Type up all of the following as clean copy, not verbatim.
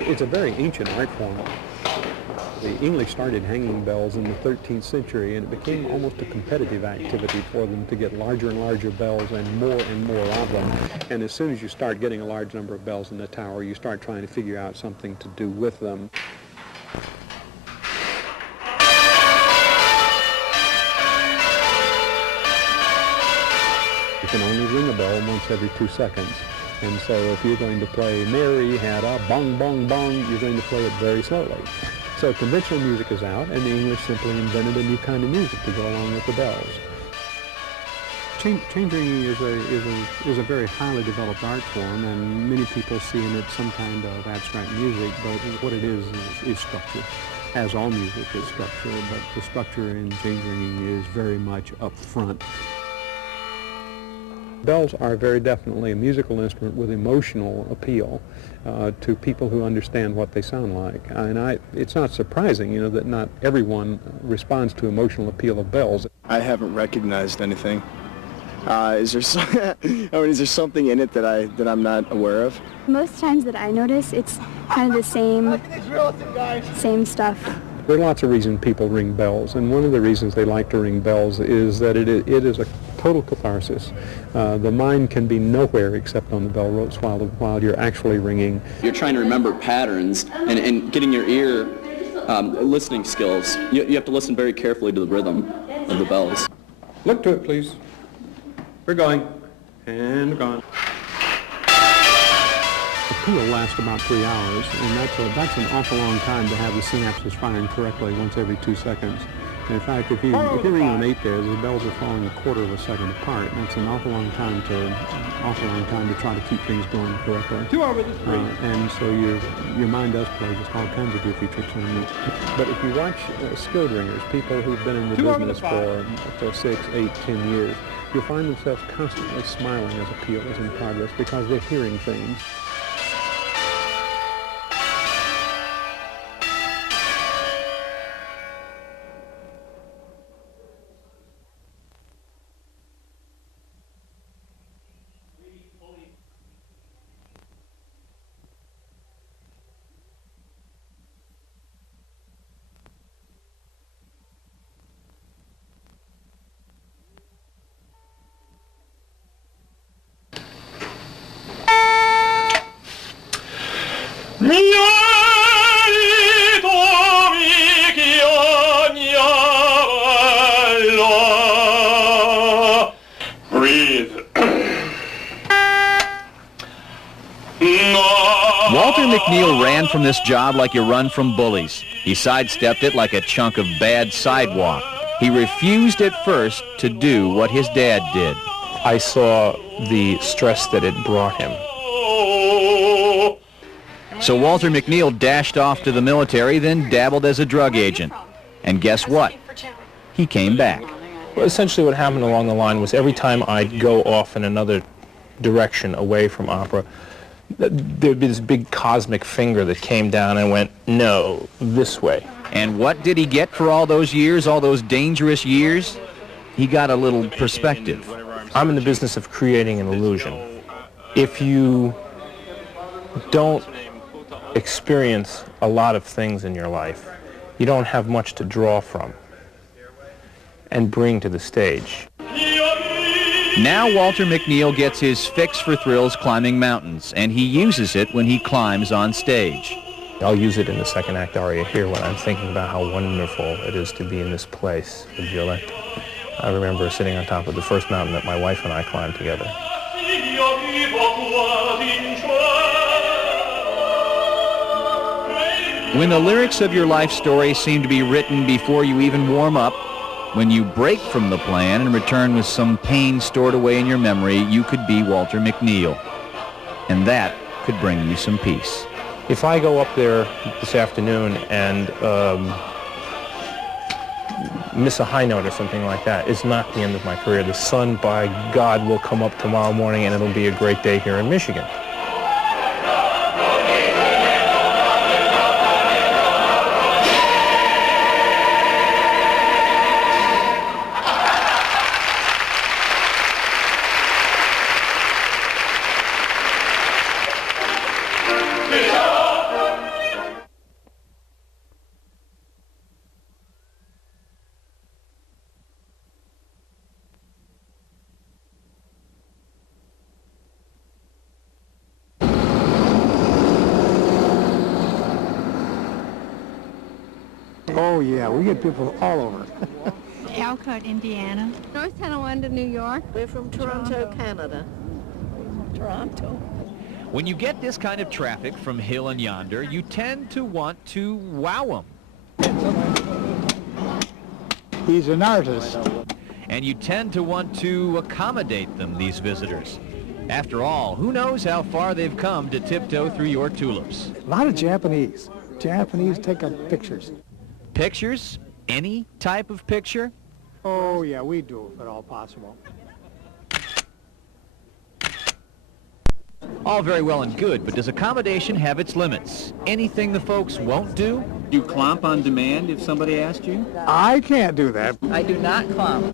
It's a very ancient art form. The English started hanging bells in the 13th century, and it became almost a competitive activity for them to get larger and larger bells and more of them. And as soon as you start getting a large number of bells in the tower, you start trying to figure out something to do with them. You can only ring a bell once every 2 seconds. And so if you're going to play Mary Had a Bong Bong Bong, you're going to play it very slowly. So conventional music is out, and the English simply invented a new kind of music to go along with the bells. Change ringing is a very highly developed art form, and many people see in it some kind of abstract music, but what it is structure. As all music is structure, but the structure in change ringing is very much up front. Bells are very definitely a musical instrument with emotional appeal to people who understand what they sound like. And it's not surprising, that not everyone responds to emotional appeal of bells. I haven't recognized anything. Is there is there something in it that I'm not aware of? Most times that I notice, it's kind of the same stuff. There are lots of reasons people ring bells, and one of the reasons they like to ring bells is that it is a total catharsis. The mind can be nowhere except on the bell ropes while you're actually ringing. You're trying to remember patterns and getting your ear listening skills. You have to listen very carefully to the rhythm of the bells. Look to it, please. We're going. And gone. The peal lasts about 3 hours, and that's an awful long time to have the synapses firing correctly once every 2 seconds. And in fact, if you're ringing on 8 there, the bells are falling a quarter of a second apart, and that's an awful long time to try to keep things going correctly. 2 over the 3. And so your mind does play just all kinds of goofy tricks on you. But if you watch skilled ringers, people who've been in the business for 6, 8, 10 years, you'll find themselves constantly smiling as a peal is in progress because they're hearing things. Walter McNeil ran from this job like you run from bullies. He sidestepped it like a chunk of bad sidewalk. He refused at first to do what his dad did. I saw the stress that it brought him. So Walter McNeil dashed off to the military, then dabbled as a drug agent. And guess what? He came back. Well, essentially what happened along the line was every time I'd go off in another direction away from opera, there'd be this big cosmic finger that came down and went, no, this way. And what did he get for all those years, all those dangerous years? He got a little perspective. I'm in the business of creating an illusion. If you don't experience a lot of things in your life, you don't have much to draw from and bring to the stage. Now Walter McNeil gets his fix for thrills climbing mountains, and he uses it when he climbs on stage. I'll use it in the second act aria here when I'm thinking about how wonderful it is to be in this place with Violette. I remember sitting on top of the first mountain that my wife and I climbed together. When the lyrics of your life story seem to be written before you even warm up, when you break from the plan and return with some pain stored away in your memory, you could be Walter McNeil. And that could bring you some peace. If I go up there this afternoon and miss a high note or something like that, it's not the end of my career. The sun, by God, will come up tomorrow morning and it'll be a great day here in Michigan. Oh, yeah, we get people all over. Elkhart, Indiana. North Tonawanda, New York. We're from Toronto, Canada. Toronto. When you get this kind of traffic from Hill and Yonder, you tend to want to wow them. He's an artist. And you tend to want to accommodate them, these visitors. After all, who knows how far they've come to tiptoe through your tulips. A lot of Japanese. Japanese take up pictures. Pictures? Any type of picture? Oh, yeah, we do, if at all possible. All very well and good, but does accommodation have its limits? Anything the folks won't do? Do you clomp on demand if somebody asked you? I can't do that. I do not clomp.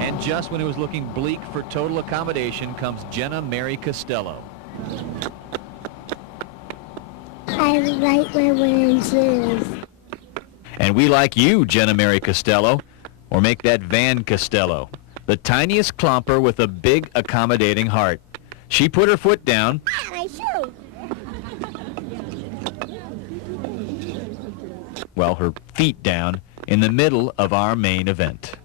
And just when it was looking bleak for total accommodation comes Jenna Mary Costello. I like my wearing shoes. And we like you, Jenna Mary Costello, or make that Van Costello, the tiniest clomper with a big accommodating heart. She put her foot down. My shoe. Well, her feet down in the middle of our main event.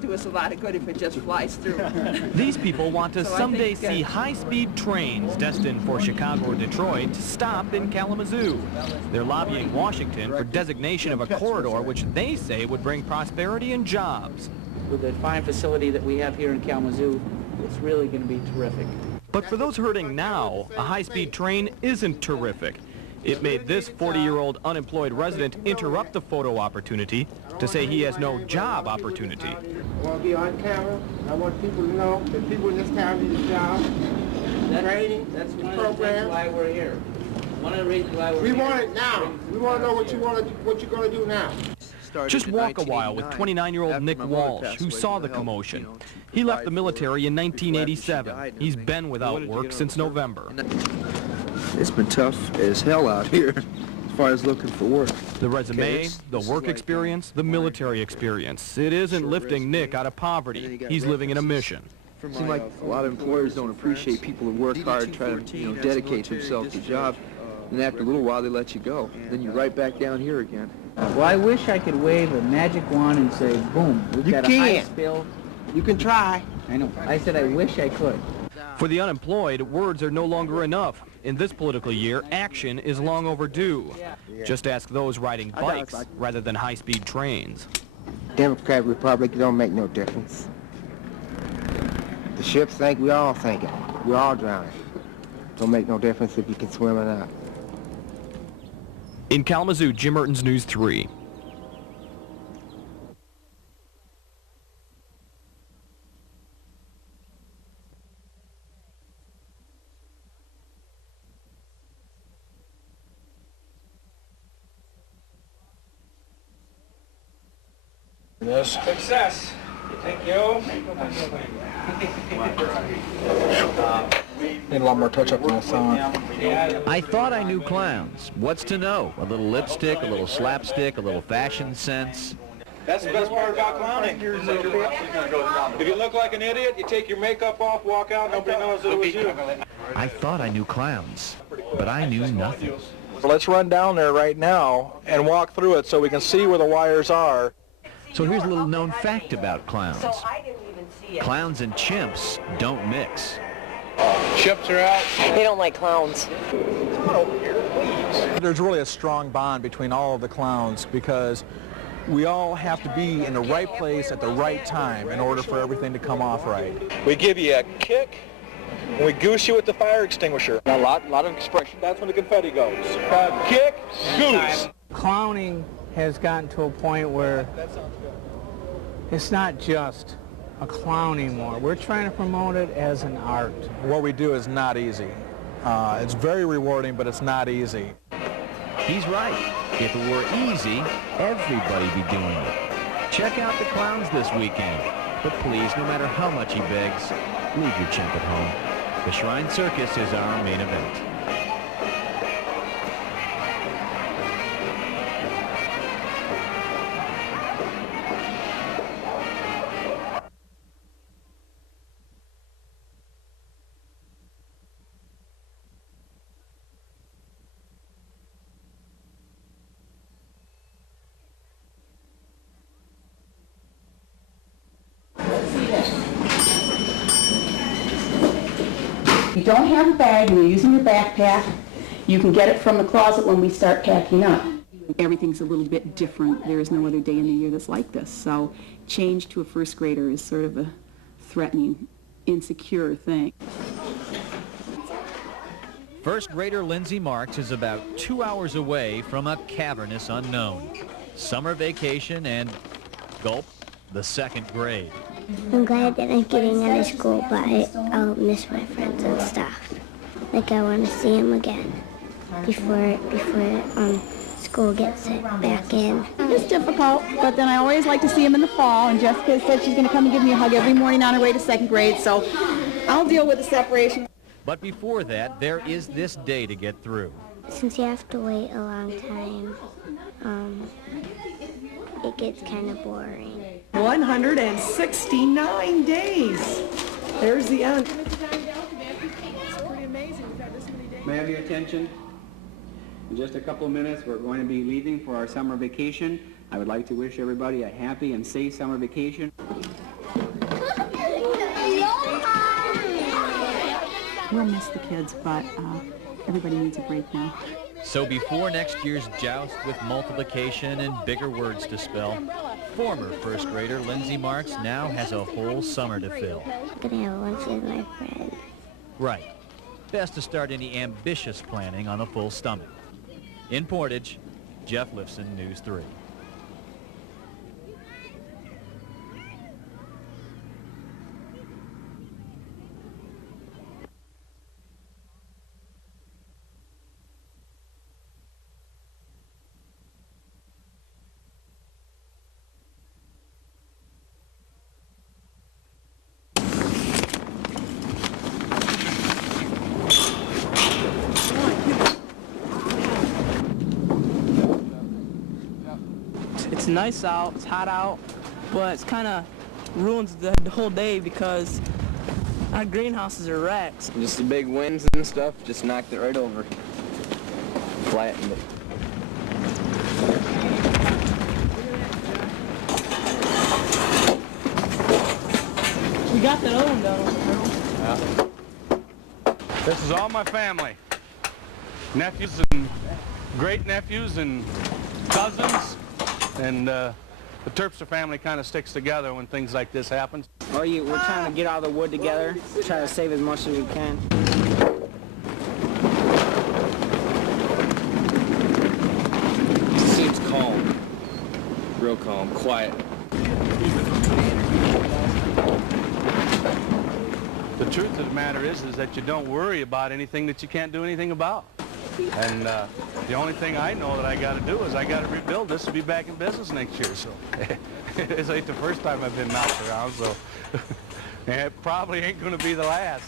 Do us a lot of good if it just flies through. These people want to So I someday think, see high-speed trains destined for Chicago or Detroit to stop in Kalamazoo. They're lobbying Washington for designation of a corridor which they say would bring prosperity and jobs. With the fine facility that we have here in Kalamazoo, it's really going to be terrific. But for those hurting now, a high-speed train isn't terrific. It made this 40-year-old unemployed resident interrupt the photo opportunity to say he has no job opportunity. I want to be on camera. I want people to know that people in this town need a job. Training, that's one programs. of the reasons why we're here. One of the reasons why we're here. We want it now. We want to know what you're going to do now. Just walk a while with 29-year-old Nick Walsh, who saw the commotion. He left the military in 1987. He's been without work since November. It's been tough as hell out here as far as looking for work. The resume, the work experience, the military experience. It isn't lifting Nick out of poverty. He's living in a mission. It seems like a lot of employers don't appreciate people who work hard, try to dedicate themselves to the job, and after a little while they let you go. Then you're right back down here again. Well, I wish I could wave a magic wand and say, boom, we've got a high spill. You can try. I know. I said I wish I could. For the unemployed, words are no longer enough. In this political year, action is long overdue. Just ask those riding bikes rather than high-speed trains. Democrat, Republic, it don't make no difference. The ships sink, we all sink it. We all drown it. Don't make no difference if you can swim or not. In Kalamazoo, Jim Mertens, News 3. Success. Thank you. Need a lot more touch-up than I saw. I thought I knew clowns. What's to know? A little lipstick, a little slapstick, a little fashion sense. That's the best part about clowning. If you look like an idiot, you take your makeup off, walk out, nobody knows it was you. I thought I knew clowns, but I knew nothing. Let's run down there right now and walk through it so we can see where the wires are. So here's a little known fact about clowns. Clowns and chimps don't mix. Chips are out. They don't like clowns. Come on over here, please. There's really a strong bond between all of the clowns because we all have to be in the right place at the right time in order for everything to come off right. We give you a kick, and we goose you with the fire extinguisher. A lot of expression. That's when the confetti goes. Kick, goose. Clowning has gotten to a point where it's not just a clown anymore. We're trying to promote it as an art. What we do is not easy. It's very rewarding, but it's not easy. He's right. If it were easy, everybody'd be doing it. Check out the clowns this weekend. But please, no matter how much he begs, leave your chimp at home. The Shrine Circus is our main event. If you don't have a bag and you're using your backpack, you can get it from the closet when we start packing up. Everything's a little bit different. There is no other day in the year that's like this. So change to a first grader is sort of a threatening, insecure thing. First grader Lindsay Marks is about 2 hours away from a cavernous unknown. Summer vacation and, gulp, the second grade. I'm glad that I'm getting out of school, but I'll miss my friends and stuff. Like, I want to see them again before school gets back in. It's difficult, but then I always like to see them in the fall, and Jessica said she's going to come and give me a hug every morning on her way to second grade, so I'll deal with the separation. But before that, there is this day to get through. Since you have to wait a long time, it gets kind of boring. 169 days. There's the end. May I have your attention? In just a couple of minutes, we're going to be leaving for our summer vacation. I would like to wish everybody a happy and safe summer vacation. We'll miss the kids, but everybody needs a break now. So before next year's joust with multiplication and bigger words to spell, former first grader Lindsay Marks now has a whole summer to fill. I'm gonna have lunch with my friend. Right. Best to start any ambitious planning on a full stomach. In Portage, Jeff Lifson, News 3. It's nice out, it's hot out, but it's kind of ruins the whole day because our greenhouses are wrecked. Just the big winds and stuff just knocked it right over. Flattened it. We got that other one down. Yeah. This is all my family. Nephews and great-nephews and cousins. And the Terpster family kind of sticks together when things like this happen. Well, we're trying to get all the wood together, try to save as much as we can. It seems calm. Real calm, quiet. The truth of the matter is that you don't worry about anything that you can't do anything about. And the only thing I know that I got to do is I got to rebuild this to be back in business next year. So it's like the first time I've been knocked around, so it probably ain't going to be the last.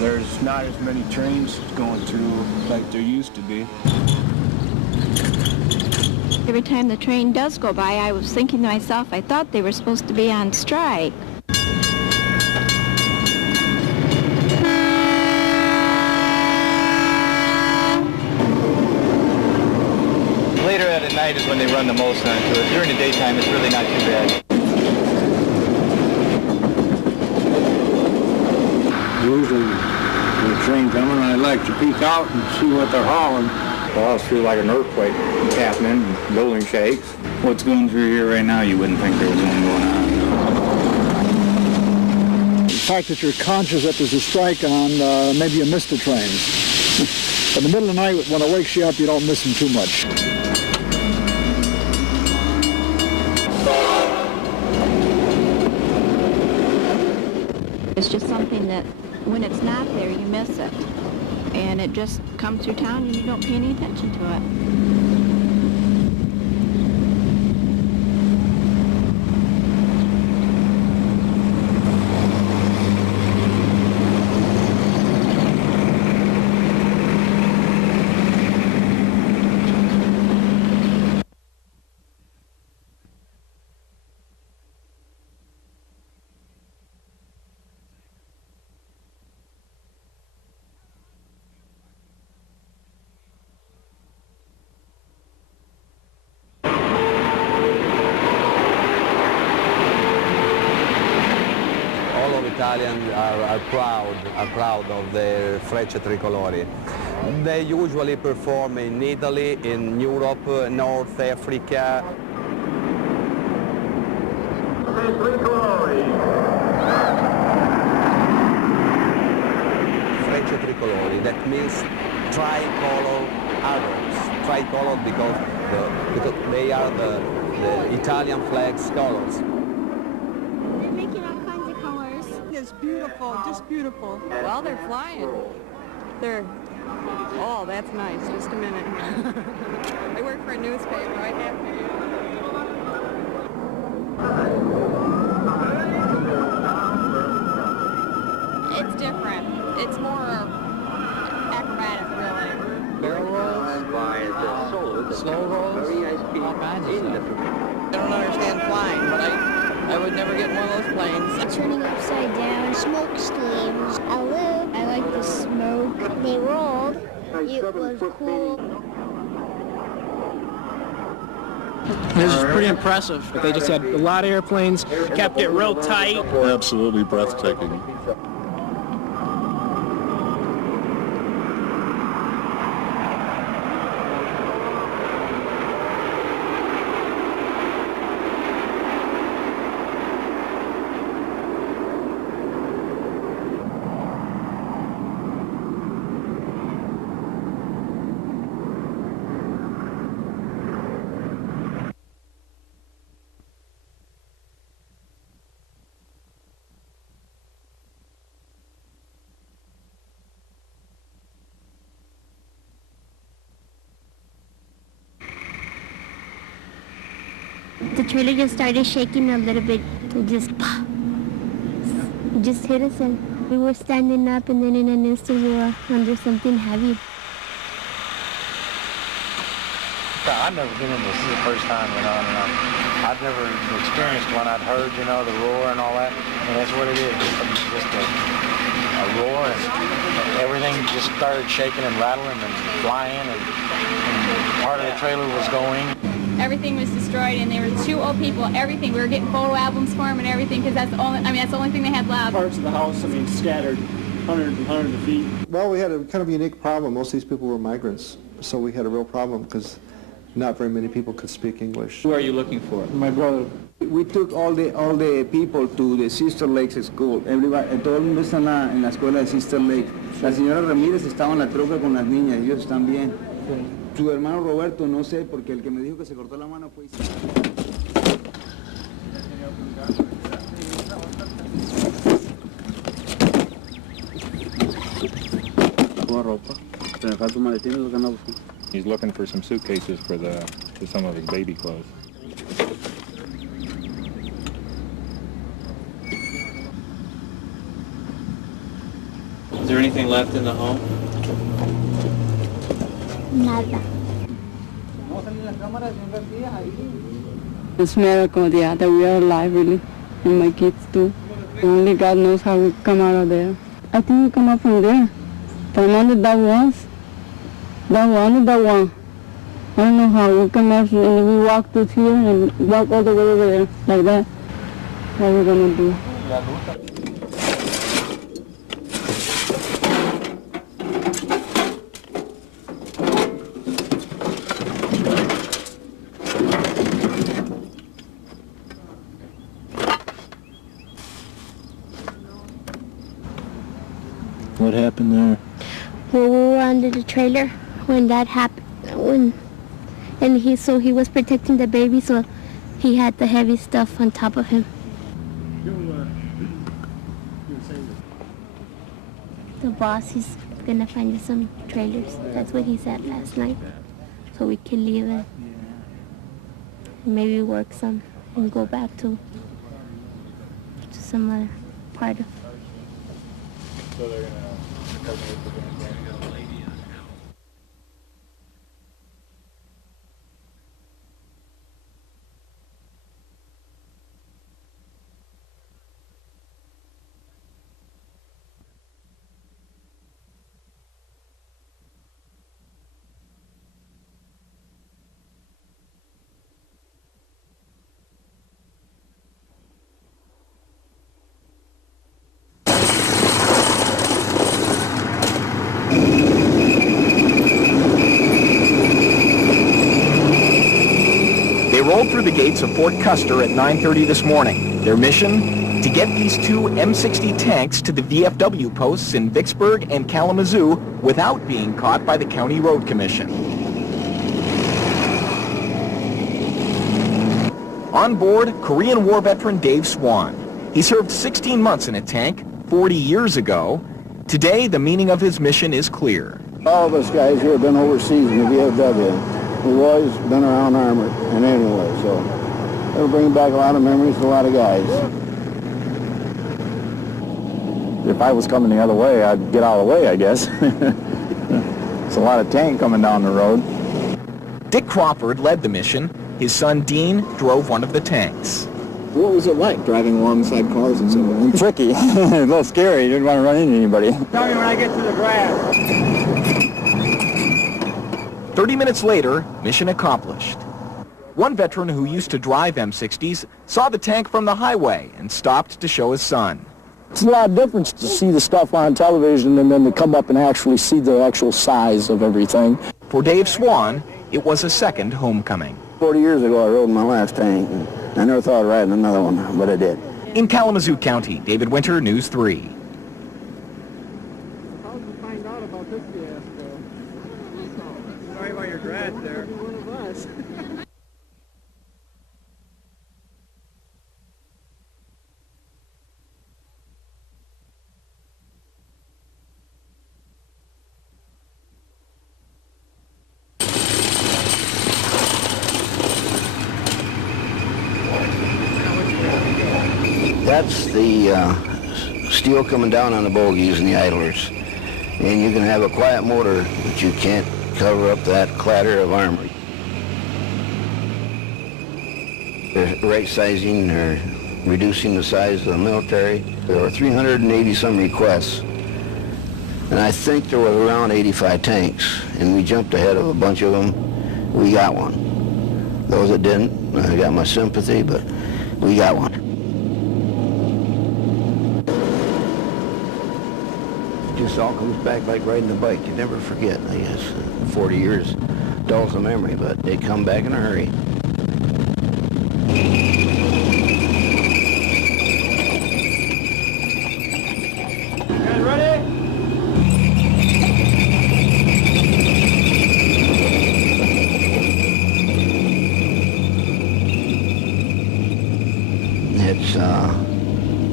There's not as many trains going through like there used to be. Every time the train does go by, I was thinking to myself, I thought they were supposed to be on strike. Later at night is when they run the most onto it. During the daytime, it's really not too bad. Usually the train coming, I like to peek out and see what they're hauling. Well, it's through like an earthquake happening, building shakes. What's going through here right now, you wouldn't think there was one going on. fact that you're conscious that there's a strike on, maybe you missed the trains. In the middle of the night, when it wakes you up, you don't miss them too much. It's just something that when it's not there, you miss it. And it just comes through town and you don't pay any attention to it. Italians are proud of their Frecce Tricolori. They usually perform in Italy, in Europe, North Africa. Frecce Tricolori, that means tricolor arrows. Tricolor because they are the Italian flag's colors. It's beautiful, just beautiful. Well, they're flying. Oh, that's nice. Just a minute. I work for a newspaper. I have to. It's different. It's more acrobatic, really. Barrel rolls by the solo, slow rolls, very high speed. I don't understand flying, but I would never get one of those planes. Turning upside down, smoke streams. I like the smoke. They rolled. It was cool. This is pretty impressive. They just had a lot of airplanes, kept it real tight. Absolutely breathtaking. The trailer just started shaking a little bit. It just hit us, and we were standing up, and then in an instant we were under something heavy. I've never been in this. This is the first time, and I've never experienced one. I'd heard, the roar and all that, and that's what it is. Just a roar, and everything just started shaking and rattling and flying, and part of the trailer was going. Everything was destroyed, and there were 2 old people. Everything. We were getting photo albums for them and everything, because that's the only. That's the only thing they had left. Parts of the house, scattered hundreds and hundreds of feet. Well, we had a kind of unique problem. Most of these people were migrants, so we had a real problem because not very many people could speak English. Who are you looking for? My brother. We took all the people to the Sister Lakes School. Everybody, todo el mundo está en la escuela de Sister Lake. La señora Ramírez estaba en la troca con las niñas. Ellos están bien. Su hermano Roberto, no sé, porque el que me dijo que se cortó la mano fue... He's looking for some suitcases for some of his baby clothes. Is there anything left in the home? Nada. It's a miracle, yeah, that we are alive, really, and my kids too. Only God knows how we come out of there. I think we come up from there. From under that was. That one. I don't know how we come out, and we walk to here and walk all the way over there, like that. What are we gonna do? What happened there? Well, we were under the trailer when that happened. So he was protecting the baby, so he had the heavy stuff on top of him. The boss, he's gonna find us some trailers. That's what he said last night. So we can leave it. Maybe work some and go back to some other part of. So they're gonna They rolled through the gates of Fort Custer at 9:30 this morning. Their mission? To get these two M60 tanks to the VFW posts in Vicksburg and Kalamazoo without being caught by the County Road Commission. On board, Korean War veteran Dave Swan. He served 16 months in a tank 40 years ago. Today, the meaning of his mission is clear. All of us guys here have been overseas in the VFW. We've always been around armored and anyway, so it'll bring back a lot of memories to a lot of guys. If I was coming the other way, I'd get out of the way, I guess. It's a lot of tank coming down the road. Dick Crawford led the mission. His son Dean drove one of the tanks. What was it like driving alongside cars and so on? Tricky. A little scary. You didn't want to run into anybody. Tell me when I get to the grass. 30 minutes later, mission accomplished. One veteran who used to drive M60s saw the tank from the highway and stopped to show his son. It's a lot of difference to see the stuff on television and then to come up and actually see the actual size of everything. For Dave Swan, it was a second homecoming. 40 years ago, I rode my last tank, and I never thought of riding another one, but I did. In Kalamazoo County, David Winter, News 3. How did you find out about this fiasco? Sorry about your grass there. One of us. That's the steel coming down on the bogies and the idlers. And you can have a quiet motor, but you can't cover up that clatter of armor. They're right-sizing or reducing the size of the military. There were 380 some requests. And I think there were around 85 tanks. And we jumped ahead of a bunch of them. We got one. Those that didn't, I got my sympathy, but we got one. Just all comes back like riding a bike. You never forget, I guess. 40 years dulls the memory, but they come back in a hurry. You guys ready? It's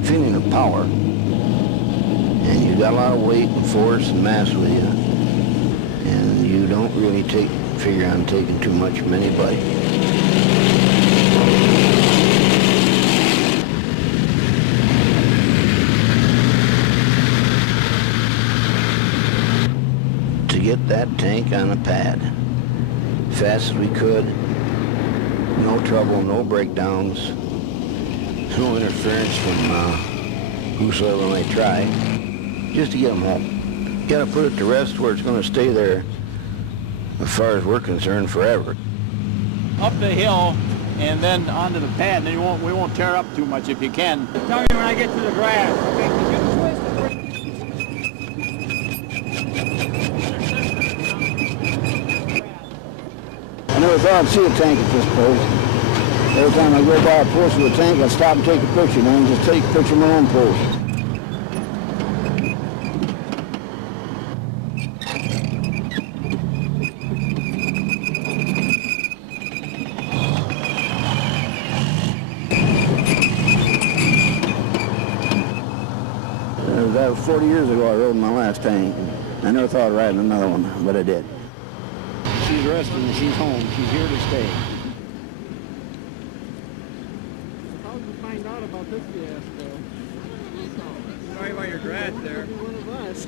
feeling of power. And you got a lot of weight and force and mass with you. And you don't really figure on taking too much from anybody. To get that tank on a pad, fast as we could, no trouble, no breakdowns, no interference from whosoever might try. Just to get them home. You got to put it to rest where it's going to stay there, as far as we're concerned, forever. Up the hill and then onto the pad. Then we won't tear up too much if you can. Tell me when I get to the grass. I never thought I'd see a tank at this post. Every time I go by a post with a tank, I stop and take a picture, man. Just take a picture of my own post. That was 40 years ago I rode my last tank. I never thought of riding another one, but I did. She's resting and she's home. She's here to stay. How did you find out about this fiasco? Sorry about your drat there. One of us.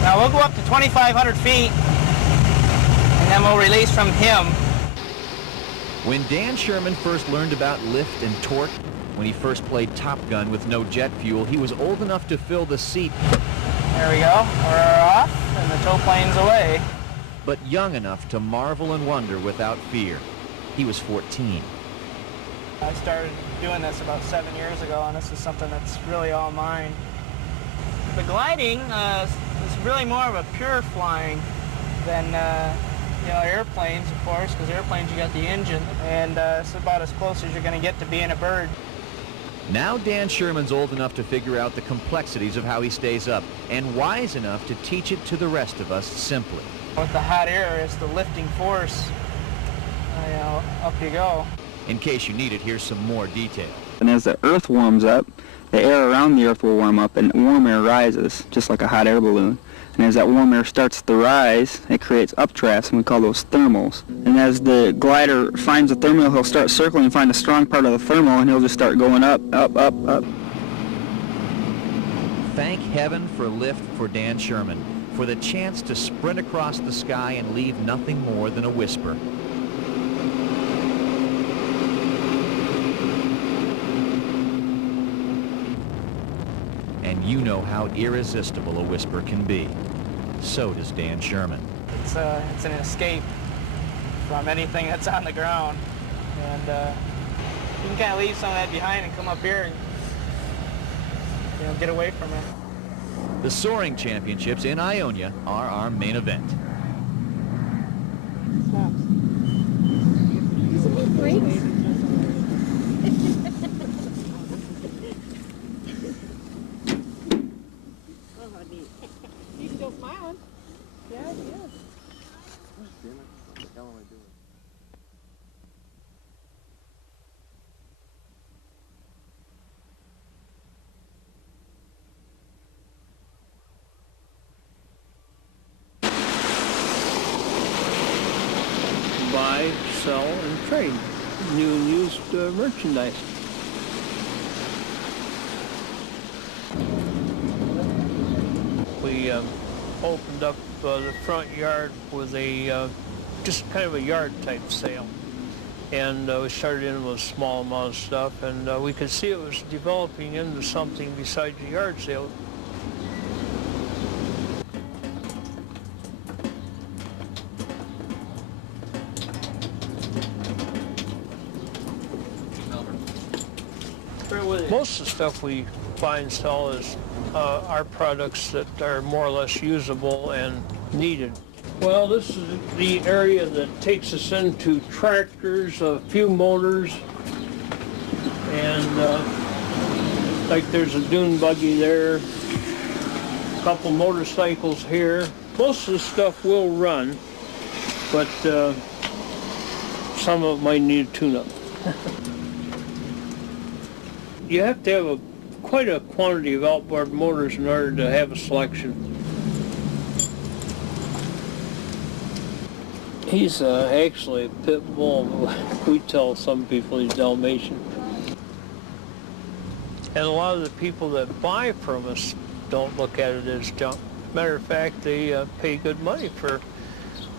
Now we'll go up to 2,500 feet, and then we'll release from him. When Dan Sherman first learned about lift and torque, when he first played Top Gun with no jet fuel, he was old enough to fill the seat. There we go. We're off, and the tow plane's away. But young enough to marvel and wonder without fear. He was 14. I started doing this about 7 years ago, and this is something that's really all mine. The gliding is really more of a pure flying than you know, airplanes, of course, because airplanes you got the engine, and it's about as close as you're going to get to being a bird. Now Dan Sherman's old enough to figure out the complexities of how he stays up, and wise enough to teach it to the rest of us simply. With the hot air, it's the lifting force, you know, up you go. In case you need it, here's some more detail. And as the Earth warms up, the air around the Earth will warm up, and warm air rises, just like a hot air balloon. And as that warm air starts to rise, it creates updrafts, and we call those thermals. And as the glider finds a thermal, he'll start circling and find a strong part of the thermal, and he'll just start going up, up, up, up. Thank heaven for lift for Dan Sherman, for the chance to sprint across the sky and leave nothing more than a whisper. And you know how irresistible a whisper can be. So does Dan Sherman. It's an escape from anything that's on the ground. And you can kind of leave some of that behind and come up here and, you know, get away from it. The Soaring Championships in Ionia are our main event. He's still smiling. Yeah, he is. Buy, sell, and trade new and used merchandise. We opened up the front yard with a just kind of a yard type sale, and we started in with a small amount of stuff, and we could see it was developing into something besides a yard sale. Most of the stuff we buy and sell is our products that are more or less usable and needed. Well, this is the area that takes us into tractors, a few motors, and like there's a dune buggy there, a couple motorcycles here. Most of the stuff will run, but some of it might need a tune-up. You have to have quite a quantity of outboard motors in order to have a selection. He's actually a pit bull. We tell some people he's Dalmatian. And a lot of the people that buy from us don't look at it as junk. Matter of fact, they pay good money for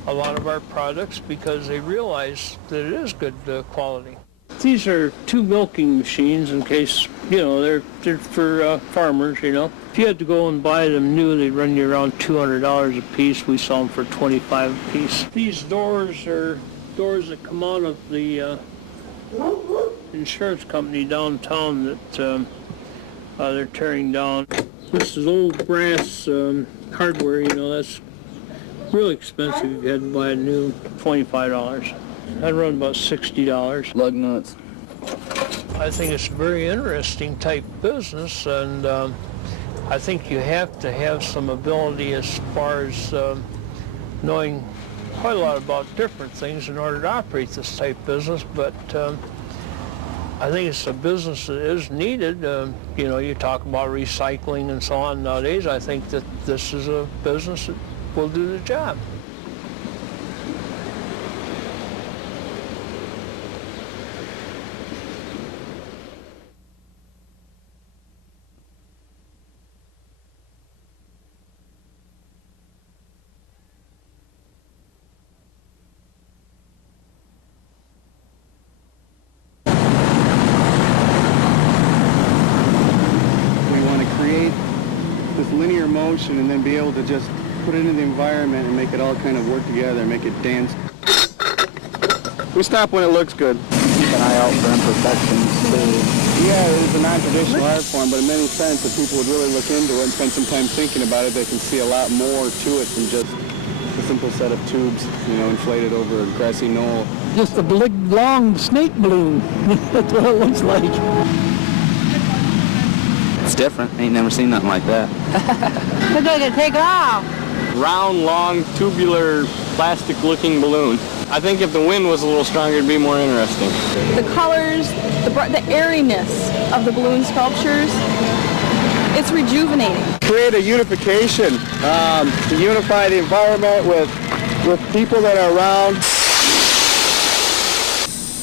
a lot of our products because they realize that it is good quality. These are two milking machines in case, you know, they're for farmers, you know. If you had to go and buy them new, they'd run you around $200 a piece. We sell them for $25 a piece. These doors are doors that come out of the insurance company downtown that they're tearing down. This is old brass hardware, you know, that's Real expensive, you had to buy a new $25. I'd run about $60. Lug nuts. I think it's a very interesting type business, and I think you have to have some ability as far as knowing quite a lot about different things in order to operate this type business, but I think it's a business that is needed. You know, you talk about recycling and so on nowadays. I think that this is a business that will do the job. Linear motion and then be able to just put it in the environment and make it all kind of work together, make it dance. We stop when it looks good. Keep an eye out for imperfections too. Yeah, it's a non-traditional art form, but in many sense, if people would really look into it and spend some time thinking about it, they can see a lot more to it than just a simple set of tubes, you know, inflated over a grassy knoll. Just a big, long snake balloon. That's what it looks like. It's different. Ain't never seen nothing like that. Look like it take off. Round, long, tubular, plastic-looking balloon. I think if the wind was a little stronger, it'd be more interesting. The colors, the airiness of the balloon sculptures, it's rejuvenating. Create a unification to unify the environment with people that are around.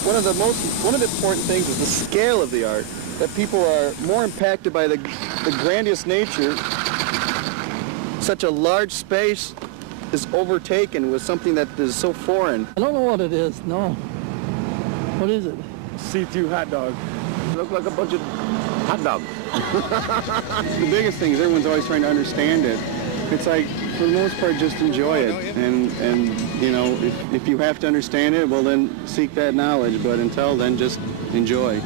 One of the important things is the scale of the art. That people are more impacted by the grandiose nature. Such a large space is overtaken with something that is so foreign. I don't know what it is, no. What is it? See-through hot dog. Look like a bunch of hot dogs. The biggest thing is everyone's always trying to understand it. It's like, for the most part, just enjoy it. And you know, if you have to understand it, well then seek that knowledge. But until then, just enjoy.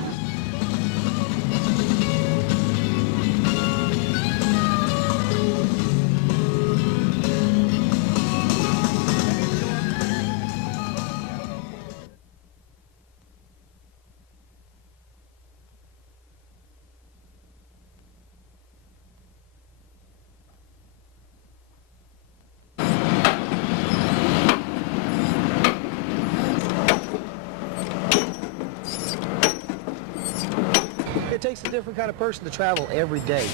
It takes a different kind of person to travel every day.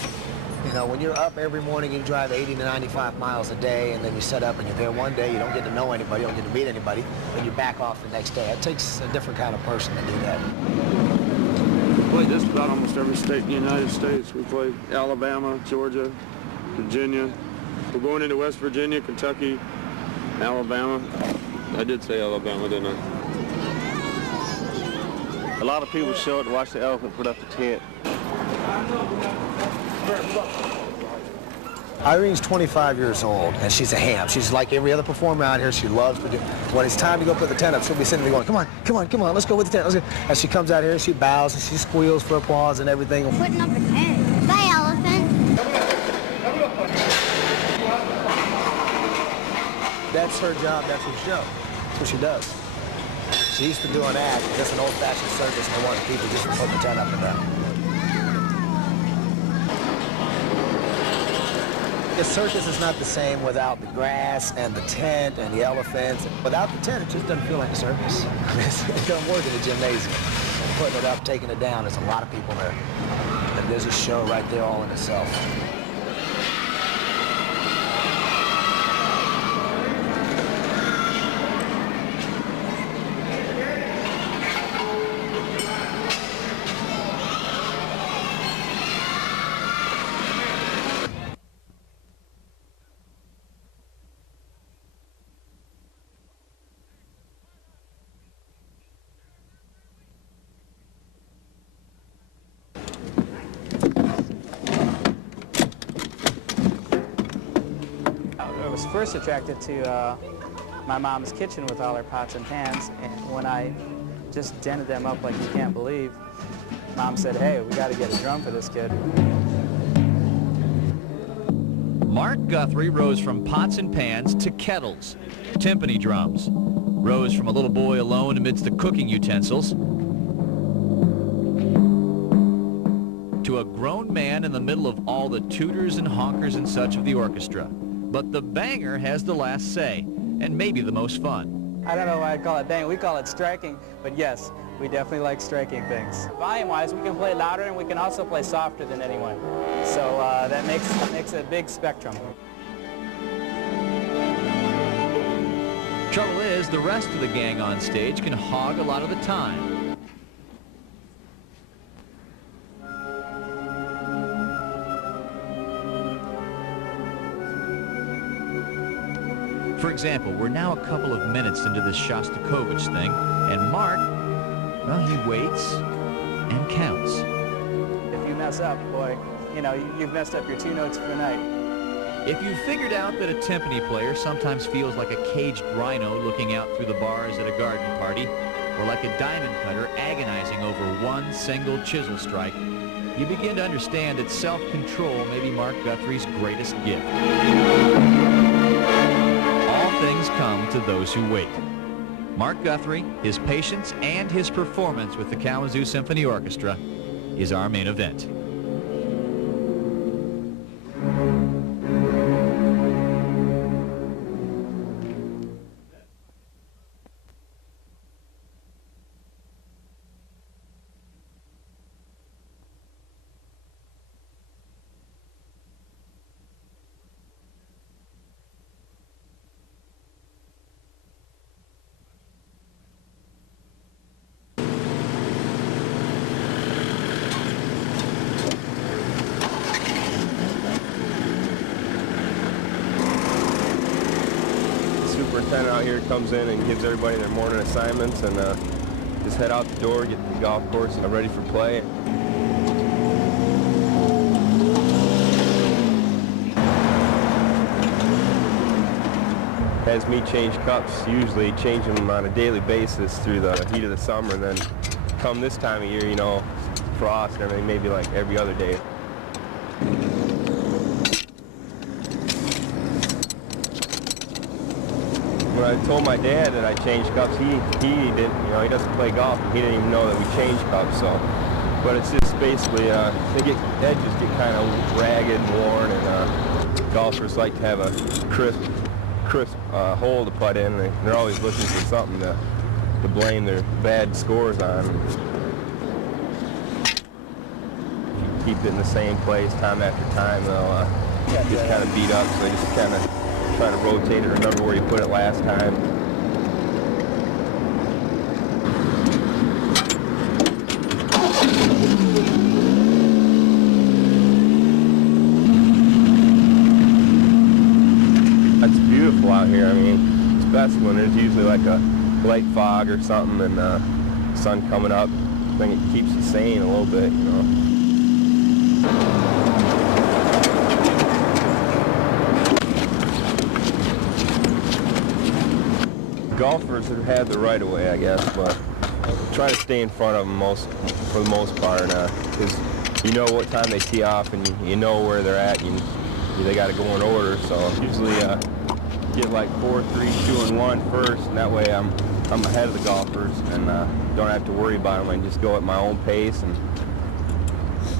You know, when you're up every morning, you drive 80 to 95 miles a day, and then you set up and you're there one day, you don't get to know anybody, you don't get to meet anybody, then you back off the next day. It takes a different kind of person to do that. We play just about almost every state in the United States. We play Alabama, Georgia, Virginia. We're going into West Virginia, Kentucky, Alabama. I did say Alabama, didn't I? A lot of people show up to watch the elephant put up the tent. Irene's 25 years old, and she's a ham. She's like every other performer out here. She loves to do. When it's time to go put the tent up, she'll be sitting there going, come on, come on, come on, let's go with the tent. Let's go. As she comes out here, she bows and she squeals for applause and everything. Putting up a tent. Bye, elephant. That's her job, that's her show. That's what she does. She used to do an act, just an old-fashioned circus, and they wanted people just to put the tent up and down. The circus is not the same without the grass and the tent and the elephants. Without the tent, it just doesn't feel like a circus. It doesn't work in a gymnasium. And putting it up, taking it down, there's a lot of people there. And there's a show right there all in itself. I was first attracted to my mom's kitchen with all her pots and pans, and when I just dented them up like you can't believe, Mom said, hey, we got to get a drum for this kid. Mark Guthrie rose from pots and pans to kettles, timpani drums, rose from a little boy alone amidst the cooking utensils to a grown man in the middle of all the tooters and honkers and such of the orchestra. But the banger has the last say, and maybe the most fun. I don't know why I call it bang. We call it striking, but yes, we definitely like striking things. Volume-wise, we can play louder and we can also play softer than anyone. So that makes a big spectrum. Trouble is, the rest of the gang on stage can hog a lot of the time. For example, we're now a couple of minutes into this Shostakovich thing, and Mark, well, he waits and counts. If you mess up, boy, you know, you've messed up your 2 notes for the night. If you figured out that a timpani player sometimes feels like a caged rhino looking out through the bars at a garden party, or like a diamond cutter agonizing over one single chisel strike, you begin to understand that self-control may be Mark Guthrie's greatest gift. All things come to those who wait. Mark Guthrie, his patience, and his performance with the Kalamazoo Symphony Orchestra is our main event. Superintendent out here comes in and gives everybody their morning assignments, and just head out the door, get to the golf course, and ready for play. Has me change cups, usually change them on a daily basis through the heat of the summer, and then come this time of year, you know, frost and everything, maybe like every other day. When I told my dad that I changed cups, he didn't, you know, he doesn't play golf, and he didn't even know that we changed cups, so. But it's just basically, edges get kind of ragged and worn, and golfers like to have a crisp hole to putt in, and they're always looking for something to blame their bad scores on. If you keep it in the same place time after time, they'll get kind of beat up, so they just kind of try to rotate it, remember where you put it last time. It's beautiful out here. I mean, it's best when there's usually like a light fog or something and sun coming up. I think it keeps you sane a little bit, you know. Golfers have had the right of way, I guess, but try to stay in front of them for the most part, because you know what time they tee off and you know where they're at. They got to go in order, so usually get like 4, 3, 2, and 1 first, and that way I'm ahead of the golfers and don't have to worry about them. I can just go at my own pace and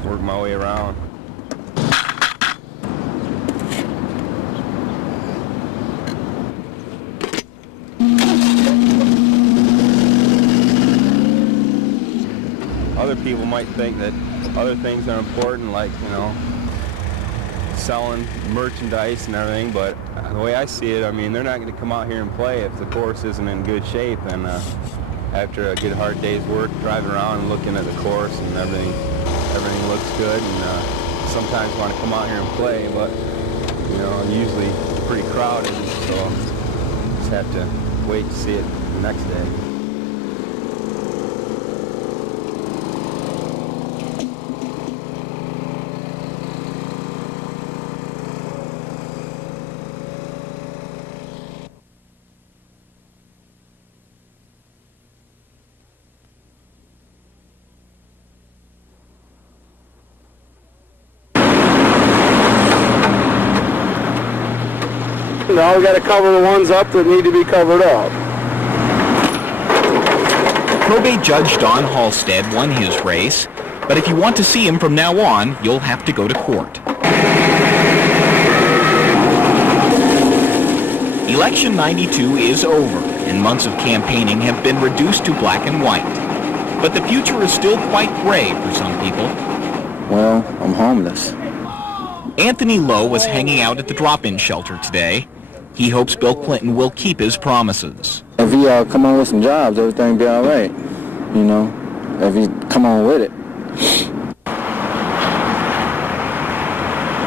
work my way around. Other people might think that other things are important, like, you know, selling merchandise and everything, but the way I see it, I mean, they're not going to come out here and play if the course isn't in good shape, and after a good hard day's work, driving around and looking at the course and everything looks good, and sometimes want to come out here and play, but, you know, usually pretty crowded, so just have to wait to see it the next day. Now we got to cover the ones up that need to be covered up. Probate judge Don Halstead won his race, but if you want to see him from now on, you'll have to go to court. Election 92 is over, and months of campaigning have been reduced to black and white. But the future is still quite gray for some people. Well, I'm homeless. Anthony Lowe was hanging out at the drop-in shelter today. He hopes Bill Clinton will keep his promises. If he come on with some jobs, everything be all right. You know, if he come on with it.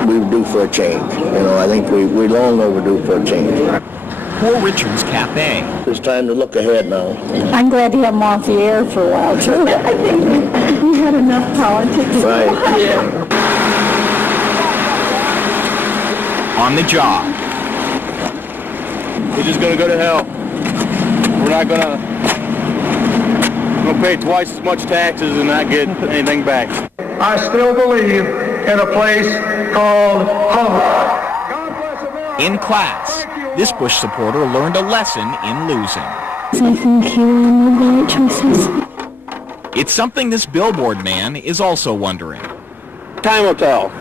We were due for a change. You know, I think we're long overdue for a change. Poor Richards Cafe. It's time to look ahead now. I'm glad to have him off the air for a while, too. I think we had enough politics. Right. Yeah. On the job. We're just going to go to hell. We're not going to pay twice as much taxes and not get anything back. I still believe in a place called home. In class, this Bush supporter learned a lesson in losing. I think he will make the right choices. It's something this billboard man is also wondering. Time will tell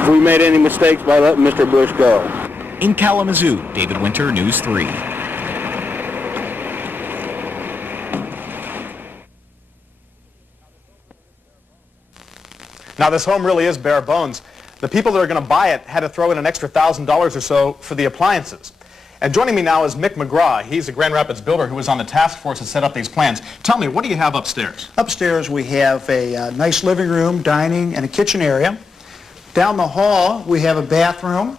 if we made any mistakes by letting Mr. Bush go. In Kalamazoo, David Winter, News 3. Now, this home really is bare bones. The people that are going to buy it had to throw in an extra $1,000 or so for the appliances. And joining me now is Mick McGraw. He's a Grand Rapids builder who was on the task force that set up these plans. Tell me, what do you have upstairs? Upstairs we have a nice living room, dining, and a kitchen area. Down the hall we have a bathroom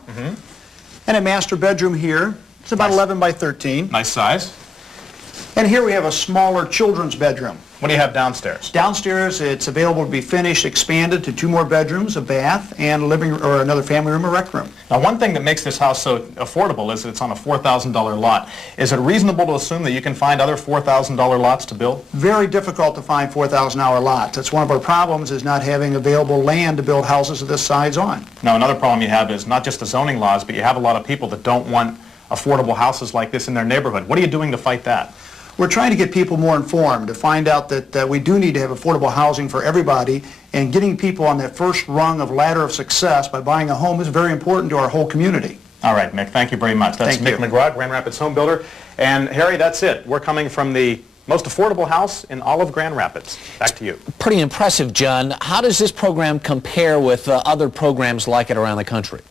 and a master bedroom here. It's about 11 by 13. Nice size. And here we have a smaller children's bedroom. What do you have downstairs? Downstairs, it's available to be finished, expanded to 2 more bedrooms, a bath, and a living or another family room or rec room. Now, one thing that makes this house so affordable is that it's on a $4,000 lot. Is it reasonable to assume that you can find other $4,000 lots to build? Very difficult to find $4,000 lots. That's one of our problems, is not having available land to build houses of this size on. Now, another problem you have is not just the zoning laws, but you have a lot of people that don't want affordable houses like this in their neighborhood. What are you doing to fight that? We're trying to get people more informed, to find out that we do need to have affordable housing for everybody, and getting people on that first rung of ladder of success by buying a home is very important to our whole community. All right, Mick, thank you very much. That's Mick McGraw, Grand Rapids home builder. And Harry, that's it. We're coming from the most affordable house in all of Grand Rapids. Back to you. Pretty impressive, John. How does this program compare with other programs like it around the country?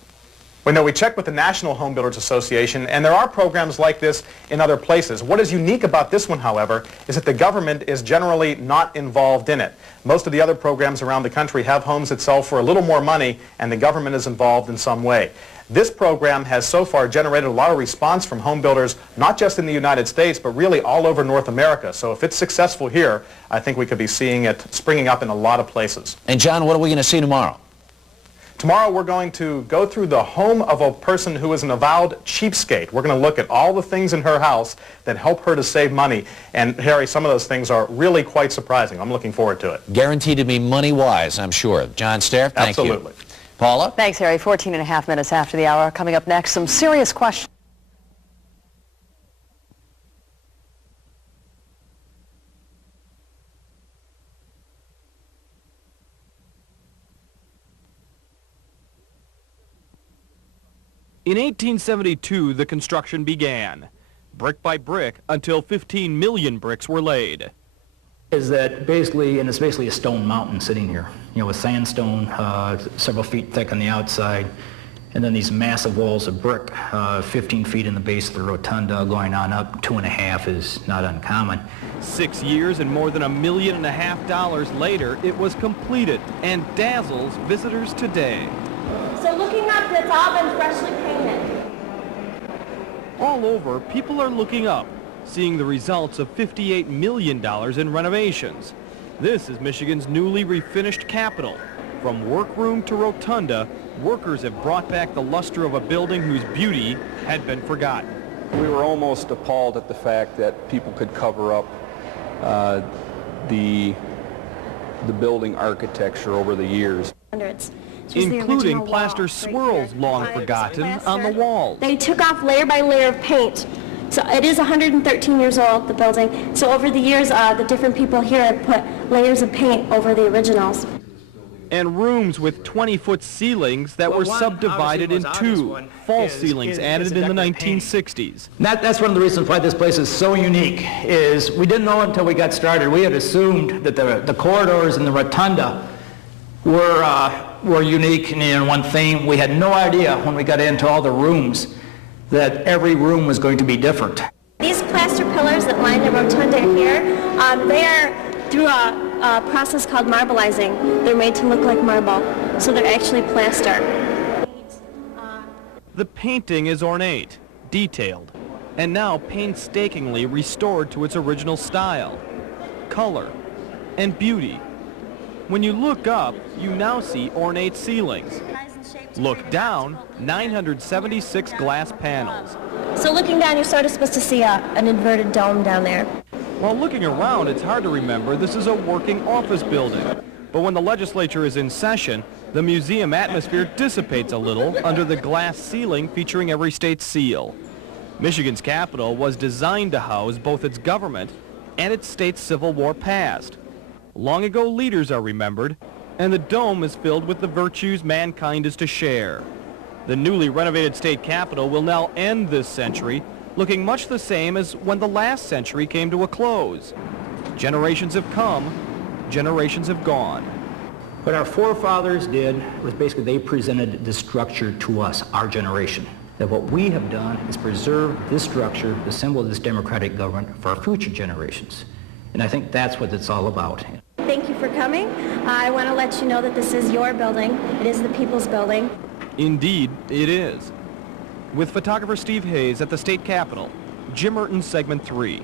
Well, no, we checked with the National Home Builders Association, and there are programs like this in other places. What is unique about this one, however, is that the government is generally not involved in it. Most of the other programs around the country have homes that sell for a little more money, and the government is involved in some way. This program has so far generated a lot of response from home builders, not just in the United States, but really all over North America. So if it's successful here, I think we could be seeing it springing up in a lot of places. And John, what are we going to see tomorrow? Tomorrow we're going to go through the home of a person who is an avowed cheapskate. We're going to look at all the things in her house that help her to save money. And Harry, some of those things are really quite surprising. I'm looking forward to it. Guaranteed to be money-wise, I'm sure. John Stair, thank you. Absolutely. Paula? Thanks, Harry. 14 and a half minutes after the hour. Coming up next, some serious questions. In 1872, the construction began, brick by brick, until 15 million bricks were laid. Is that basically, and it's basically a stone mountain sitting here, you know, with sandstone several feet thick on the outside, and then these massive walls of brick, 15 feet in the base of the rotunda, going on up 2.5 is not uncommon. 6 years and more than $1.5 million later, it was completed and dazzles visitors today. So looking up, it's all been freshly painted. All over, people are looking up, seeing the results of $58 million in renovations. This is Michigan's newly refinished Capitol. From workroom to rotunda, workers have brought back the luster of a building whose beauty had been forgotten. We were almost appalled at the fact that people could cover up the building architecture over the years. Hundreds. including plaster swirls long forgotten on the walls. They took off layer by layer of paint. So it is 113 years old, the building. So over the years, the different people here have put layers of paint over the originals. And rooms with 20-foot ceilings that were subdivided in two, false ceilings added in the 1960s. That's one of the reasons why this place is so unique, is we didn't know until we got started. We had assumed that the corridors and the rotunda were unique and in one theme. We had no idea when we got into all the rooms that every room was going to be different. These plaster pillars that line the rotunda here, they are through a process called marbleizing. They're made to look like marble, so they're actually plaster. The painting is ornate, detailed, and now painstakingly restored to its original style, color, and beauty. When you look up, you now see ornate ceilings. Look down, 976 glass panels. So looking down, you're sort of supposed to see an inverted dome down there. While looking around, it's hard to remember this is a working office building. But when the legislature is in session, the museum atmosphere dissipates a little under the glass ceiling featuring every state's seal. Michigan's Capitol was designed to house both its government and its state's Civil War past. Long ago leaders are remembered, and the dome is filled with the virtues mankind is to share. The newly renovated state capitol will now end this century looking much the same as when the last century came to a close. Generations have come, generations have gone. What our forefathers did was basically they presented this structure to us, our generation. That what we have done is preserve this structure, the symbol of this democratic government, for our future generations. And I think that's what it's all about. Thank you for coming. I want to let you know that this is your building. It is the people's building. Indeed, it is. With photographer Steve Hayes at the state capitol, Jim Merton, Segment 3.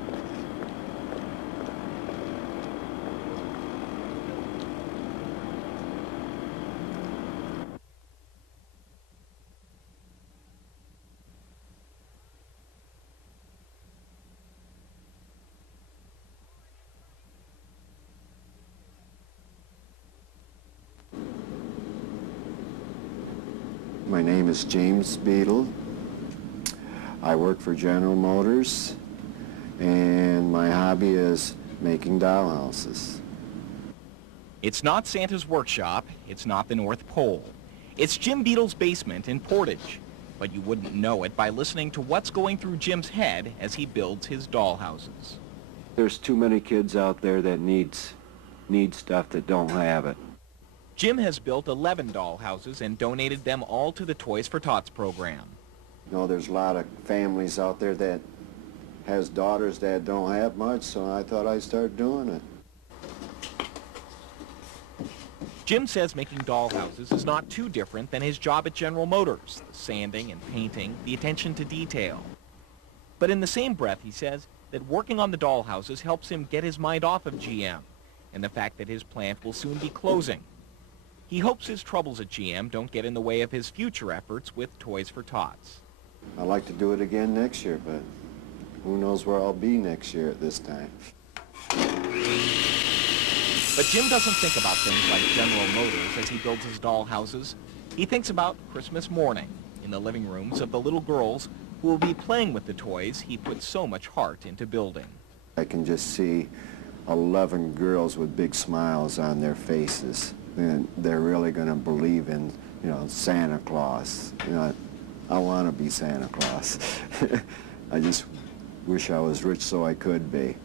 My name is James Beadle. I work for General Motors, and my hobby is making dollhouses. It's not Santa's workshop, it's not the North Pole. It's Jim Beadle's basement in Portage, but you wouldn't know it by listening to what's going through Jim's head as he builds his dollhouses. There's too many kids out there that need stuff that don't have it. Jim has built 11 dollhouses and donated them all to the Toys for Tots program. You know, there's a lot of families out there that has daughters that don't have much, so I thought I'd start doing it. Jim says making dollhouses is not too different than his job at General Motors, the sanding and painting, the attention to detail. But in the same breath, he says that working on the dollhouses helps him get his mind off of GM and the fact that his plant will soon be closing. He hopes his troubles at GM don't get in the way of his future efforts with Toys for Tots. I'd like to do it again next year, but who knows where I'll be next year at this time. But Jim doesn't think about things like General Motors as he builds his dollhouses. He thinks about Christmas morning in the living rooms of the little girls who will be playing with the toys he put so much heart into building. I can just see 11 girls with big smiles on their faces. And they're really going to believe in, you know, Santa Claus. You know, I want to be Santa Claus. I just wish I was rich so I could be.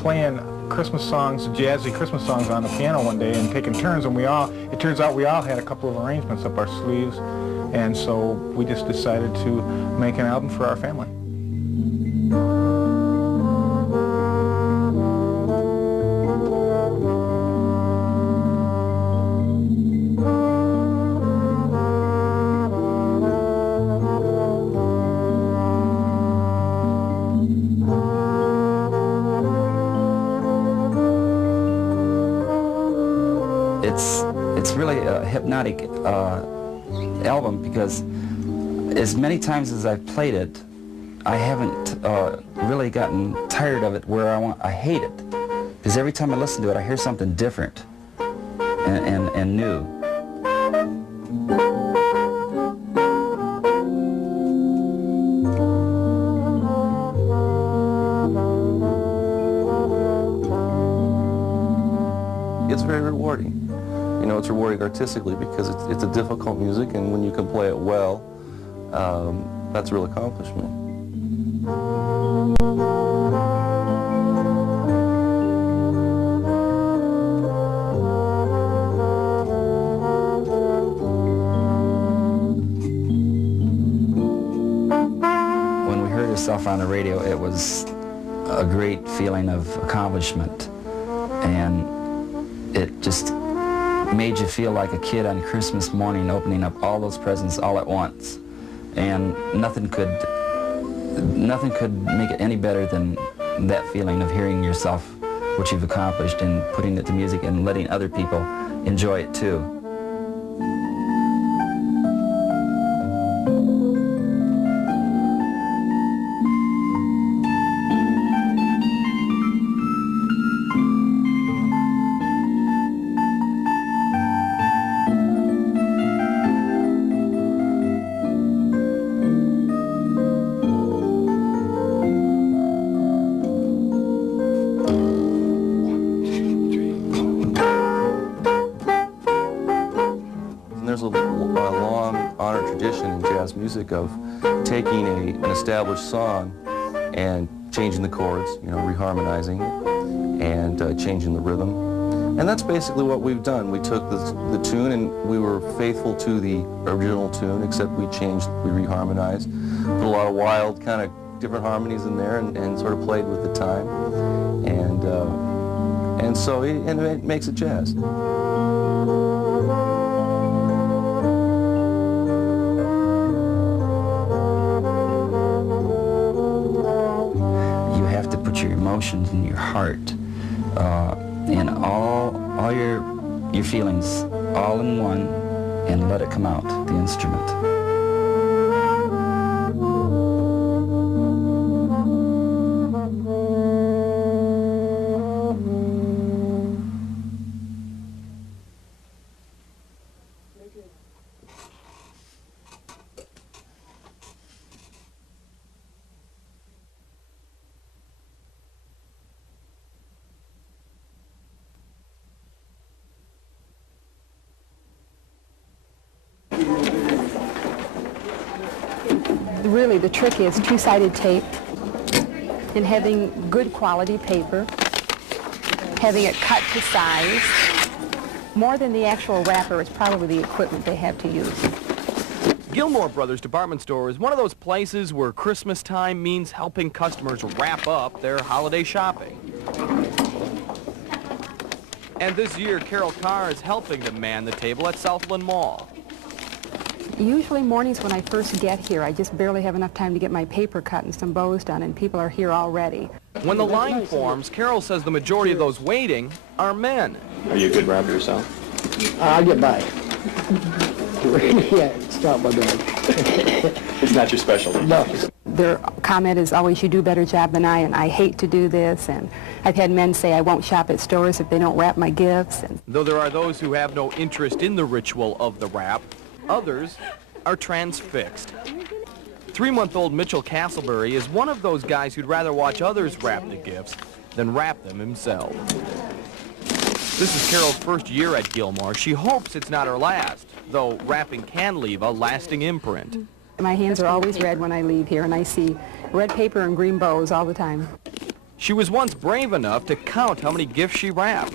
playing Christmas songs, jazzy Christmas songs on the piano one day and taking turns, and it turns out we all had a couple of arrangements up our sleeves, and so we just decided to make an album for our family. It's really a hypnotic album because as many times as I've played it, I haven't really gotten tired of it where I hate it. Because every time I listen to it, I hear something different and new. It's very rewarding. You know, it's rewarding artistically because it's a difficult music, and when you can play it well, that's a real accomplishment. When we heard herself on the radio, it was a great feeling of accomplishment, and it just made you feel like a kid on Christmas morning opening up all those presents all at once. And nothing could make it any better than that feeling of hearing yourself, what you've accomplished, and putting it to music and letting other people enjoy it too. There's a long honored tradition in jazz music of taking an established song and changing the chords, you know, reharmonizing and changing the rhythm. And that's basically what we've done. We took the tune and we were faithful to the original tune, except we reharmonized, put a lot of wild kind of different harmonies in there and sort of played with the time. And so it makes it jazz. Your emotions and your heart and all your feelings all in one, and let it come out, the instrument. Really, the trick is two-sided tape and having good quality paper, having it cut to size. More than the actual wrapper, it's probably the equipment they have to use. Gilmore Brothers Department Store is one of those places where Christmas time means helping customers wrap up their holiday shopping. And this year, Carol Carr is helping to man the table at Southland Mall. Usually mornings when I first get here, I just barely have enough time to get my paper cut and some bows done, and people are here already. When the line forms, Carol says the majority of those waiting are men. Are you a good wrapper yourself? I'll get by. Yeah, it's not my bag. It's not your specialty? No. Their comment is always, you do a better job than I, and I hate to do this. And I've had men say I won't shop at stores if they don't wrap my gifts. And though there are those who have no interest in the ritual of the wrap, others are transfixed. 3-month-old Mitchell Castleberry is one of those guys who'd rather watch others wrap the gifts than wrap them himself. This is Carol's first year at Gilmore. She hopes it's not her last, though wrapping can leave a lasting imprint. My hands are always red when I leave here, and I see red paper and green bows all the time. She was once brave enough to count how many gifts she wrapped.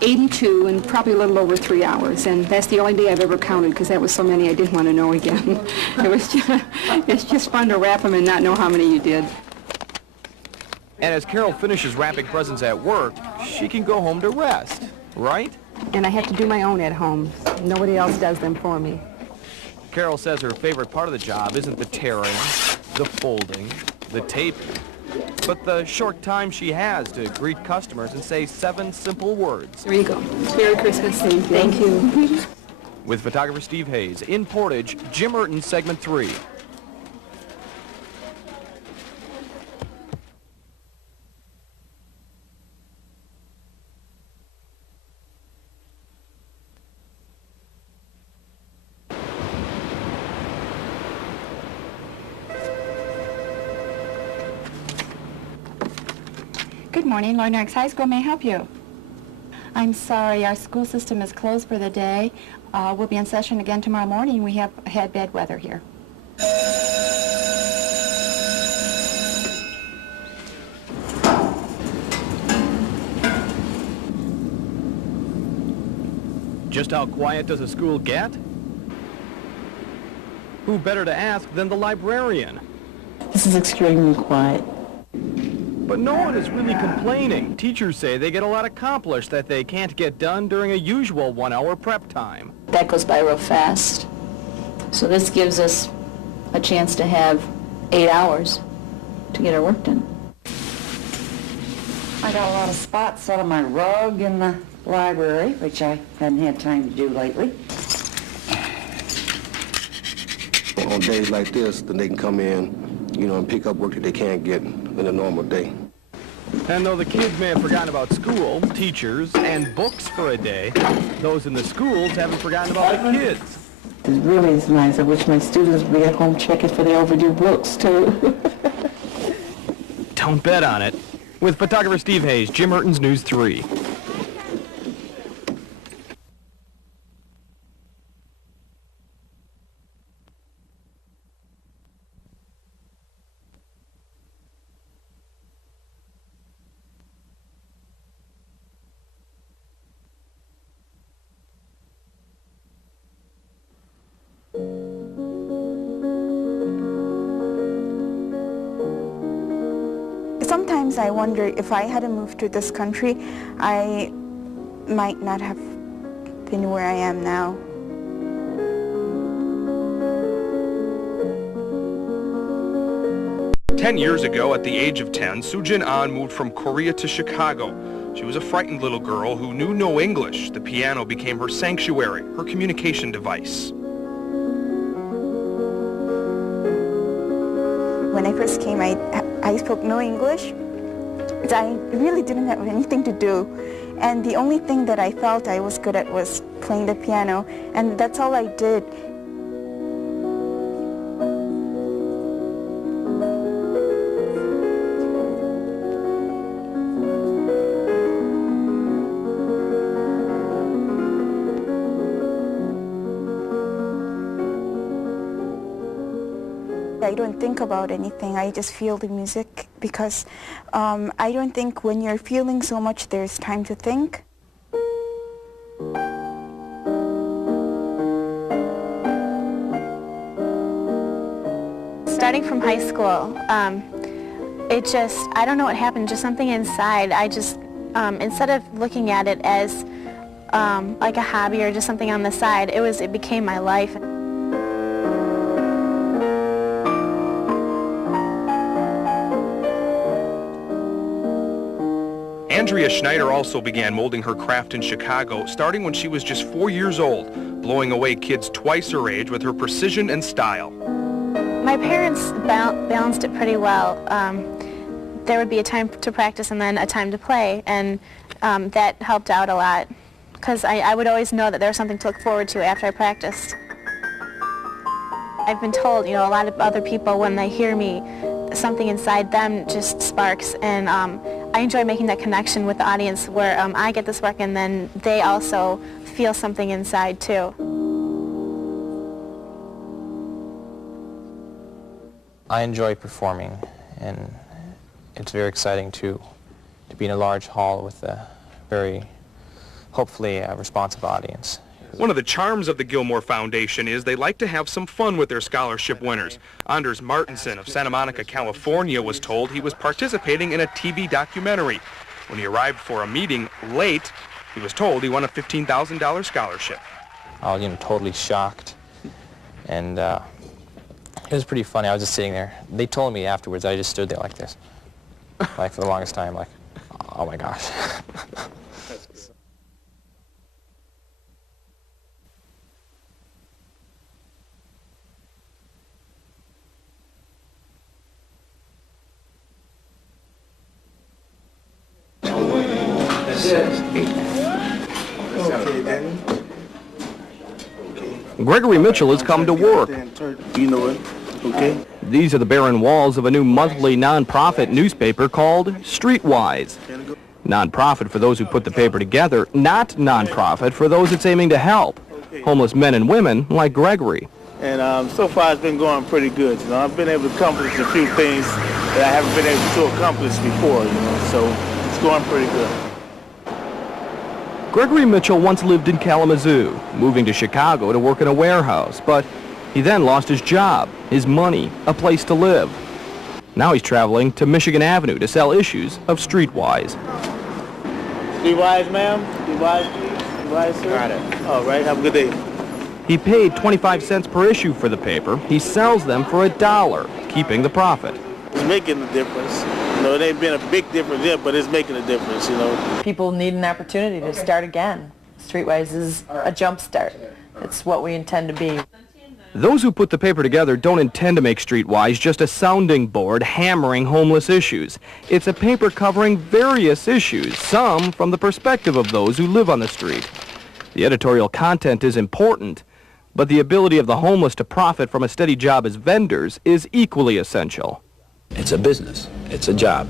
82 in probably a little over 3 hours, and that's the only day I've ever counted because that was so many I didn't want to know again. It's just fun to wrap them and not know how many you did. And as Carol finishes wrapping presents at work, she can go home to rest, right? And I have to do my own at home. Nobody else does them for me. Carol says her favorite part of the job isn't the tearing, the folding, the taping, but the short time she has to greet customers and say 7 simple words. There you go. Merry Christmas. Thank you. With photographer Steve Hayes, in Portage, Jim Urton, segment 3. Good morning, Lord Norris High School. May I help you? I'm sorry, our school system is closed for the day. We'll be in session again tomorrow morning. We have had bad weather here. Just how quiet does a school get? Who better to ask than the librarian? This is extremely quiet. But no one is really complaining. Teachers say they get a lot accomplished that they can't get done during a usual 1-hour prep time. That goes by real fast. So this gives us a chance to have 8 hours to get our work done. I got a lot of spots on my rug in the library, which I hadn't had time to do lately. On days like this, then they can come in, you know, and pick up work that they can't get in a normal day. And though the kids may have forgotten about school, teachers, and books for a day, those in the schools haven't forgotten about the kids. It really is nice. I wish my students would be at home checking for the overdue books, too. Don't bet on it. With photographer Steve Hayes, Jim Urton's News 3. Sometimes I wonder if I hadn't moved to this country, I might not have been where I am now. Ten years ago, at the age of 10, Soo-Jin Ahn moved from Korea to Chicago. She was a frightened little girl who knew no English. The piano became her sanctuary, her communication device. When I first came, I spoke no English. I really didn't have anything to do. And the only thing that I felt I was good at was playing the piano, and that's all I did. I don't think about anything. I just feel the music because I don't think when you're feeling so much there's time to think. Starting from high school, it just, I don't know what happened, just something inside. I just, instead of looking at it as like a hobby or just something on the side, it became my life. Andrea Schneider also began molding her craft in Chicago, starting when she was just 4 years old, blowing away kids twice her age with her precision and style. My parents balanced it pretty well. There would be a time to practice and then a time to play, and that helped out a lot because I would always know that there was something to look forward to after I practiced. I've been told, you know, a lot of other people, when they hear me, something inside them just sparks, and I enjoy making that connection with the audience where I get this work and then they also feel something inside too. I enjoy performing, and it's very exciting to to be in a large hall with a very, hopefully, responsive audience. One of the charms of the Gilmore Foundation is they like to have some fun with their scholarship winners. Anders Martinson of Santa Monica, California was told he was participating in a TV documentary. When he arrived for a meeting late, he was told he won a $15,000 scholarship. I was, totally shocked, and it was pretty funny. I was just sitting there. They told me afterwards. I just stood there like this, like for the longest time, like, oh my gosh. Gregory Mitchell has come to work. You know it, okay? These are the barren walls of a new monthly nonprofit newspaper called Streetwise. Nonprofit for those who put the paper together, not nonprofit for those it's aiming to help. Homeless men and women like Gregory. And so far it's been going pretty good. I've been able to accomplish a few things that I haven't been able to accomplish before, so it's going pretty good. Gregory Mitchell once lived in Kalamazoo, moving to Chicago to work in a warehouse, but he then lost his job, his money, a place to live. Now he's traveling to Michigan Avenue to sell issues of Streetwise. Streetwise, ma'am? Streetwise, please? Streetwise, sir? Got it. All right, have a good day. He paid 25 cents per issue for the paper. He sells them for $1, keeping the profit. It's making a difference. It ain't been a big difference yet, but it's making a difference, People need an opportunity to start again. Streetwise is a jump start. It's what we intend to be. Those who put the paper together don't intend to make Streetwise just a sounding board hammering homeless issues. It's a paper covering various issues, some from the perspective of those who live on the street. The editorial content is important, but the ability of the homeless to profit from a steady job as vendors is equally essential. It's a business. It's a job.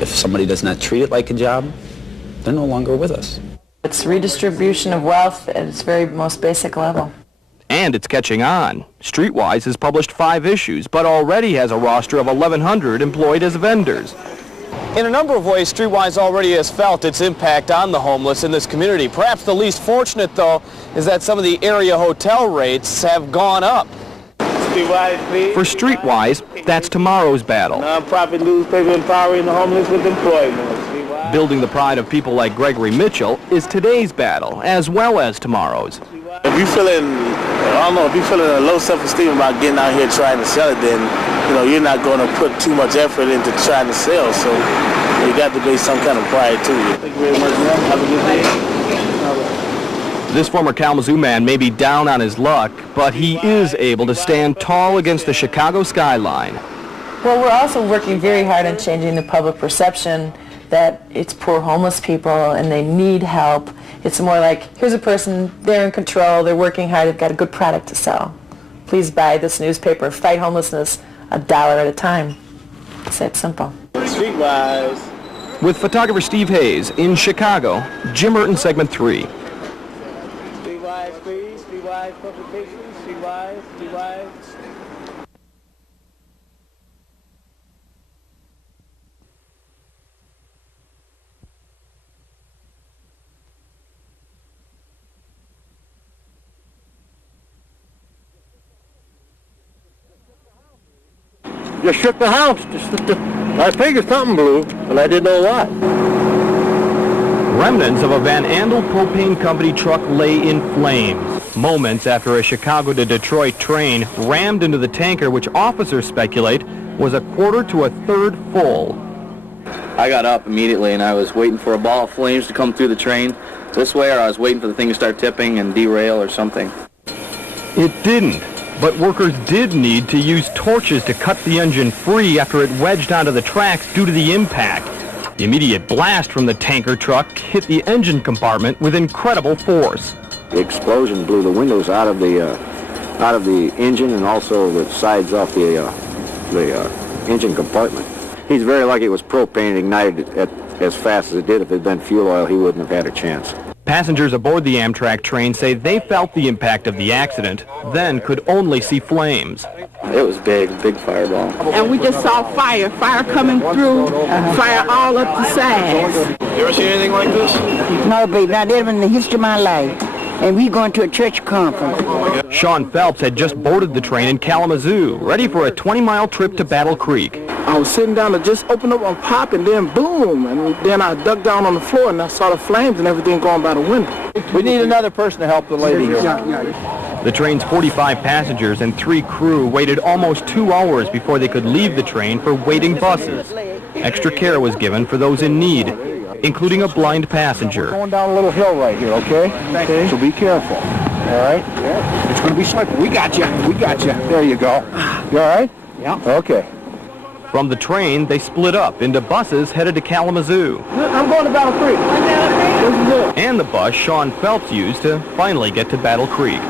If somebody does not treat it like a job, they're no longer with us. It's redistribution of wealth at its very most basic level. And it's catching on. Streetwise has published 5 issues, but already has a roster of 1,100 employed as vendors. In a number of ways, Streetwise already has felt its impact on the homeless in this community. Perhaps the least fortunate, though, is that some of the area hotel rates have gone up. Streetwise, For Streetwise, that's tomorrow's battle. Nonprofit newspaper empowering the homeless with employment. Building the pride of people like Gregory Mitchell is today's battle, as well as tomorrow's. If you're feeling, if you're feeling a low self-esteem about getting out here trying to sell it, then, you're not going to put too much effort into trying to sell, so you got to be some kind of pride to you. Thank you very much, man. Have a good day. This former Kalamazoo man may be down on his luck, but he is able to stand tall against the Chicago skyline. Well, we're also working very hard on changing the public perception that it's poor homeless people and they need help. It's more like, here's a person, they're in control, they're working hard, they've got a good product to sell. Please buy this newspaper, fight homelessness $1 at a time. It's that simple. Streetwise. With photographer Steve Hayes in Chicago, Jim Merton, segment 3. Streetwise, please. Streetwise publications. Streetwise. Streetwise. Just shook the house. I figured something blew, but I didn't know what. Remnants of a Van Andel propane company truck lay in flames, moments after a Chicago to Detroit train rammed into the tanker, which officers speculate was a quarter to a third full. I got up immediately and I was waiting for a ball of flames to come through the train this way, or I was waiting for the thing to start tipping and derail or something. It didn't. But workers did need to use torches to cut the engine free after it wedged onto the tracks due to the impact. The immediate blast from the tanker truck hit the engine compartment with incredible force. The explosion blew the windows out of the engine and also the sides off the engine compartment. He's very lucky it was propane ignited as fast as it did. If it had been fuel oil, he wouldn't have had a chance. Passengers aboard the Amtrak train say they felt the impact of the accident, then could only see flames. It was big fireball. And we just saw fire coming through, fire all up the sides. You ever seen anything like this? No, baby, not ever in the history of my life. And we going to a church conference. Sean Phelps had just boarded the train in Kalamazoo, ready for a 20-mile trip to Battle Creek. I was sitting down to just open up and pop, and then boom, and then I dug down on the floor and I saw the flames and everything going by the window. We need another person to help the lady here. The train's 45 passengers and 3 crew waited almost 2 hours before they could leave the train for waiting buses. Extra care was given for those in need, including a blind passenger. We're going down a little hill right here, okay? Okay. So be careful. All right? Yeah. It's going to be slippery. We got you. We got you. There you go. You all right? Yeah. Okay. From the train, they split up into buses headed to Kalamazoo. I'm going to Battle Creek. This is it. And the bus Sean Phelps used to finally get to Battle Creek.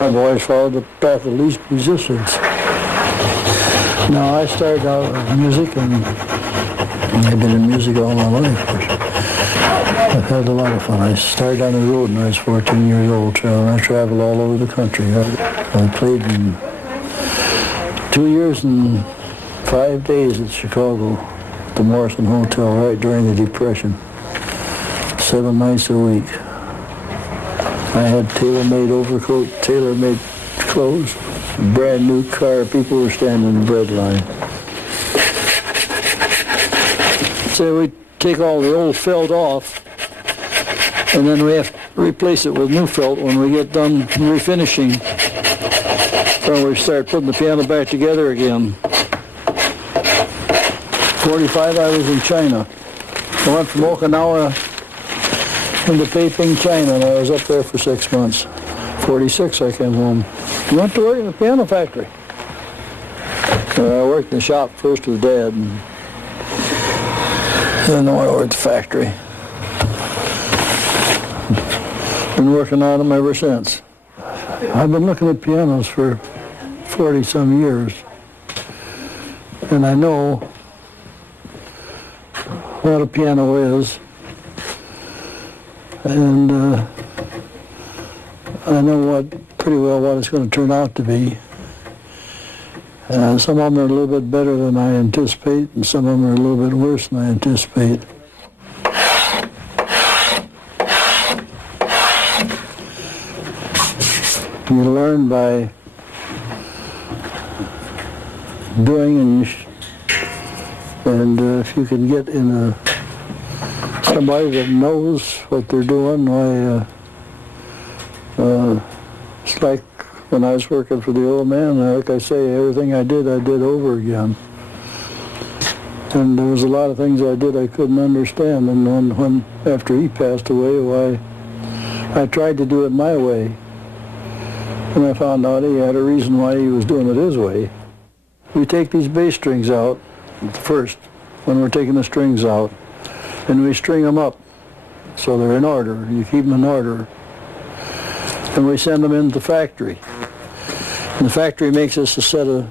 I've always followed the path of least resistance. Now, I started out with music, and I've been in music all my life. I've had a lot of fun. I started on the road when I was 14 years old, and I traveled all over the country. I played in 2 years and 5 days at Chicago, at the Morrison Hotel, right during the Depression, 7 nights a week. I had tailor-made overcoat, tailor-made clothes, a brand new car. People were standing in the bread line. So we take all the old felt off, and then we have to replace it with new felt when we get done refinishing, or we start putting the piano back together again. 45, I was in China. I went from Okinawa into Peiping, China, and I was up there for 6 months. 46, I came home. I went to work in the piano factory. I worked in the shop first with Dad, and then I worked at the factory. Been working on them ever since. I've been looking at pianos for 40-some years, and I know what a piano is. And I know pretty well what it's going to turn out to be. Some of them are a little bit better than I anticipate, and some of them are a little bit worse than I anticipate. You learn by doing, and if you can get in somebody that knows what they're doing, why, it's like when I was working for the old man, like I say, everything I did over again. And there was a lot of things I did I couldn't understand, and when after he passed away, why, I tried to do it my way. And I found out he had a reason why he was doing it his way. We take these bass strings out first, when we're taking the strings out, and we string them up so they're in order. You keep them in order. And we send them into the factory. And the factory makes us a set of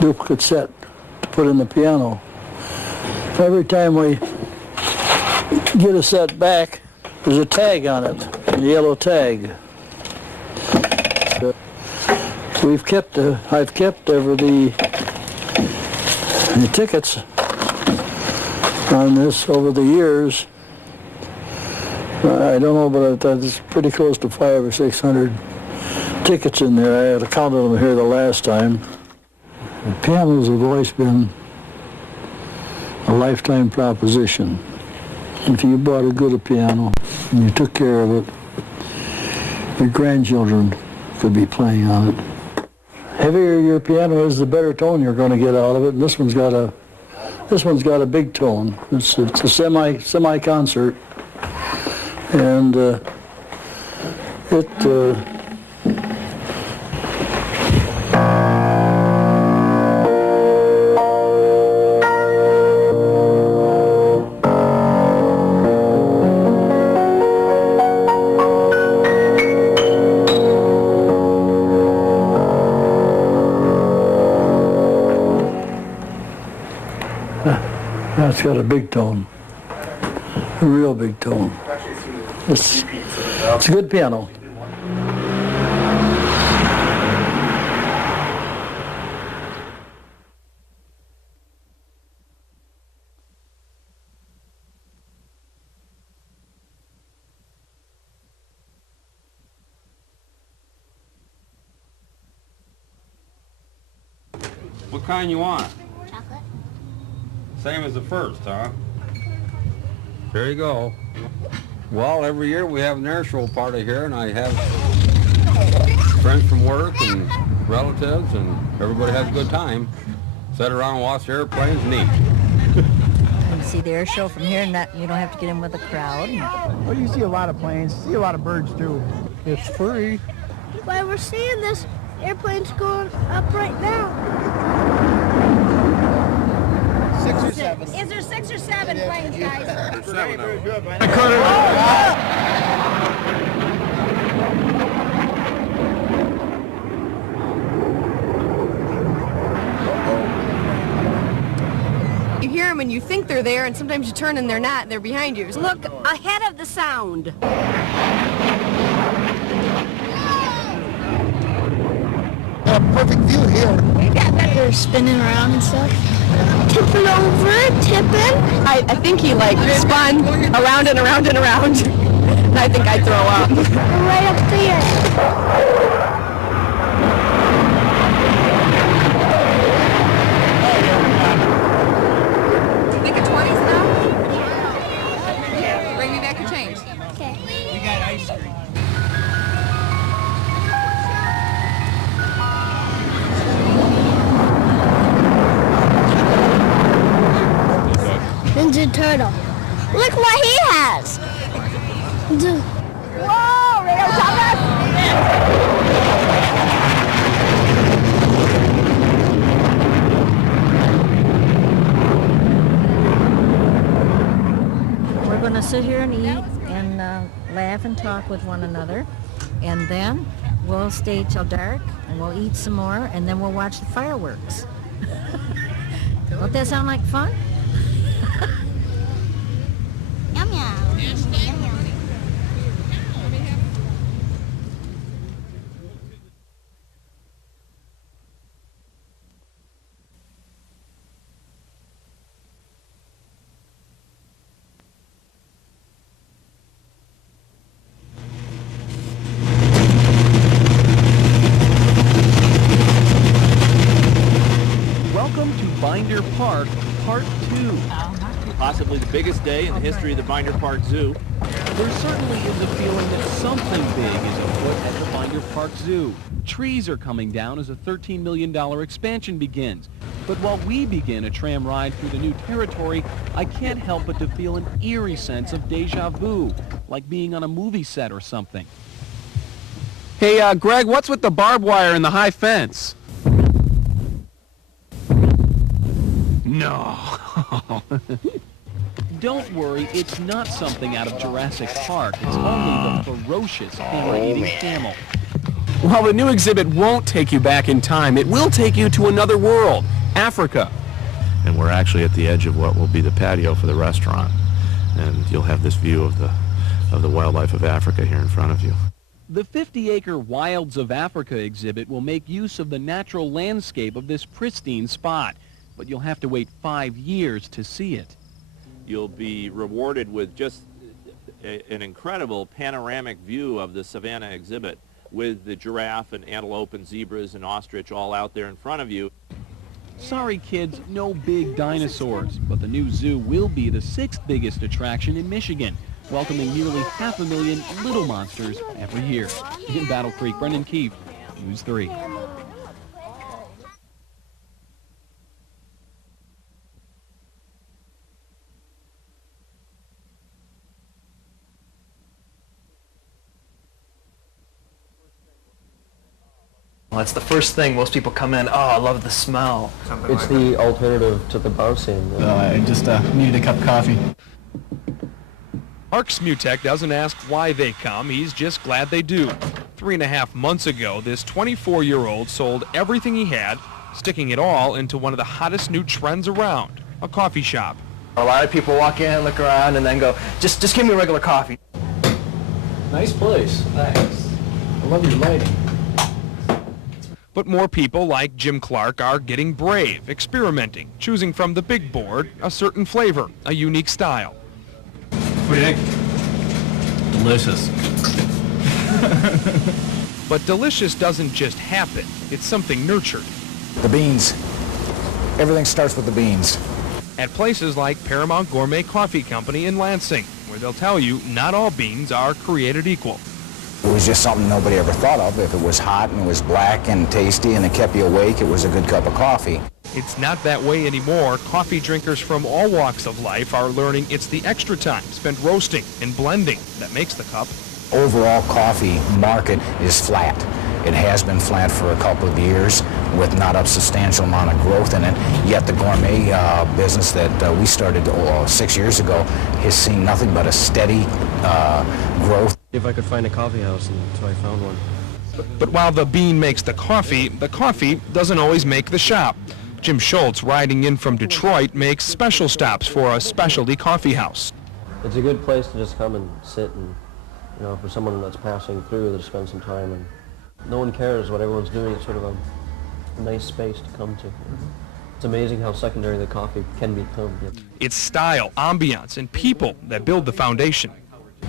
duplicate set to put in the piano. Every time we get a set back, there's a tag on it, a yellow tag. I've kept over the tickets on this over the years. I don't know, but it's pretty close to 500 or 600 tickets in there. I had to count them here the last time. The pianos have always been a lifetime proposition. If you bought a good piano and you took care of it, your grandchildren could be playing on it. Heavier your piano is, the better tone you're going to get out of it. And this one's got a big tone. It's a semi concert, and That's got a big tone, a real big tone. It's a good piano. What kind you want? Same as the first, huh? There you go. Well, every year we have an air show party here, and I have friends from work and relatives, and everybody has a good time. Sit around and watch the airplanes and eat. You see the air show from here, and you don't have to get in with a crowd. Well, you see a lot of planes, see a lot of birds too. It's free. Why we're seeing this airplane's going up right now. 6 or 7. Is there 6 or 7 planes, guys? Very good, man. You hear them and you think they're there, and sometimes you turn and they're not, they're behind you. Look ahead of the sound. A perfect view here. They're spinning around and stuff. Tipping over, tipping. I think he spun around and around and around. And I think I'd throw up. Right up there. Think of 20s now? Bring me back your change. Okay. We got ice cream. Ninja Turtle. Look what he has. Whoa, Rio Thomas! We're going to sit here and eat and laugh and talk with one another. And then we'll stay till dark and we'll eat some more and then we'll watch the fireworks. Don't that sound like fun? Yum yum. Yum yum. Welcome to Binder Park, Part 2. Possibly the biggest day in the history of the Binder Park Zoo. There certainly is a feeling that something big is afoot at the Binder Park Zoo. Trees are coming down as a $13 million expansion begins. But while we begin a tram ride through the new territory, I can't help but to feel an eerie sense of deja vu, like being on a movie set or something. Hey, Greg, what's with the barbed wire and the high fence? No. Don't worry, it's not something out of Jurassic Park. It's only the ferocious hammer-eating camel. Well, the new exhibit won't take you back in time. It will take you to another world, Africa. And we're actually at the edge of what will be the patio for the restaurant. And you'll have this view of the wildlife of Africa here in front of you. The 50-acre Wilds of Africa exhibit will make use of the natural landscape of this pristine spot, but you'll have to wait 5 years to see it. You'll be rewarded with just an incredible panoramic view of the Savannah exhibit with the giraffe and antelope and zebras and ostrich all out there in front of you. Sorry kids, no big dinosaurs, but the new zoo will be the 6th biggest attraction in Michigan, welcoming nearly 500,000 little monsters every year. In Battle Creek, Brendan Keefe, News 3. Well, that's the first thing most people come in, oh, I love the smell. It's the alternative to the bouncing. I just needed a cup of coffee. Mark Smutek doesn't ask why they come, he's just glad they do. 3.5 months ago, this 24-year-old sold everything he had, sticking it all into one of the hottest new trends around, a coffee shop. A lot of people walk in, look around, and then go, just give me a regular coffee. Nice place. Thanks. I love your lighting. But more people like Jim Clark are getting brave, experimenting, choosing from the big board a certain flavor, a unique style. What do you think? Delicious. But delicious doesn't just happen, it's something nurtured. The beans. Everything starts with the beans. At places like Paramount Gourmet Coffee Company in Lansing, where they'll tell you not all beans are created equal. It was just something nobody ever thought of. If it was hot and it was black and tasty and it kept you awake, it was a good cup of coffee. It's not that way anymore. Coffee drinkers from all walks of life are learning it's the extra time spent roasting and blending that makes the cup. Overall coffee market is flat. It has been flat for a couple of years with not a substantial amount of growth in it. Yet the gourmet business that we started 6 years ago has seen nothing but a steady growth. If I could find a coffee house, and so I found one. But while the bean makes the coffee doesn't always make the shop. Jim Schultz, riding in from Detroit, makes special stops for a specialty coffee house. It's a good place to just come and sit and, you know, for someone that's passing through, to spend some time, and no one cares what everyone's doing. It's sort of a nice space to come to. It's amazing how secondary the coffee can become. It's style, ambiance, and people that build the foundation.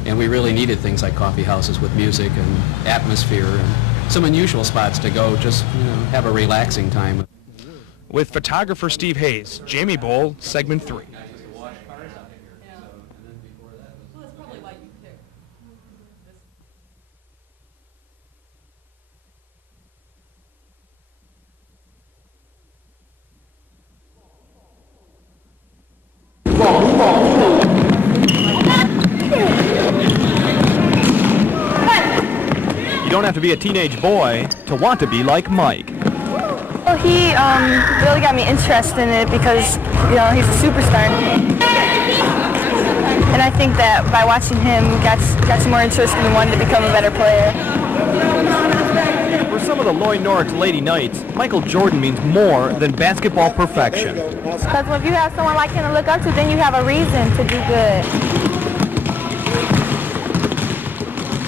And we really needed things like coffee houses with music and atmosphere and some unusual spots to go, just, you know, have a relaxing time. With photographer Steve Hayes, Jamie Bowl, Segment 3. You don't have to be a teenage boy to want to be like Mike. Well, he really got me interested in it because, you know, he's a superstar. And I think that by watching him, got some more interest and wanted to become a better player. For some of the Lloyd Norwich Lady Knights, Michael Jordan means more than basketball perfection. Because if you have someone like him to look up to, then you have a reason to do good.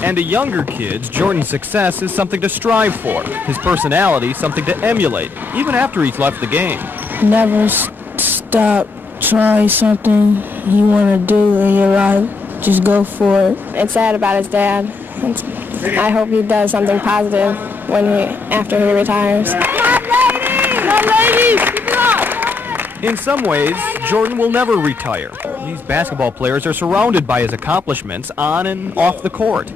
And to younger kids, Jordan's success is something to strive for. His personality, something to emulate, even after he's left the game. Never stop trying something you want to do in your life. Just go for it. It's sad about his dad. I hope he does something positive after he retires. In some ways, Jordan will never retire. These basketball players are surrounded by his accomplishments on and off the court.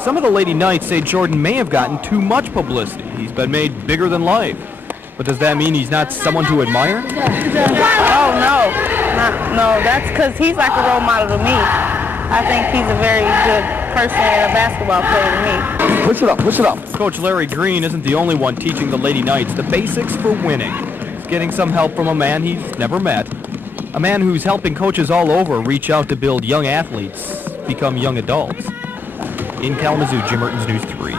Some of the Lady Knights say Jordan may have gotten too much publicity. He's been made bigger than life. But does that mean he's not someone to admire? Oh, no, that's because he's like a role model to me. I think he's a very good person and a basketball player to me. Push it up, push it up. Coach Larry Green isn't the only one teaching the Lady Knights the basics for winning. He's getting some help from a man he's never met. A man who's helping coaches all over reach out to build young athletes become young adults. In Kalamazoo, Jim Mertens, News 3.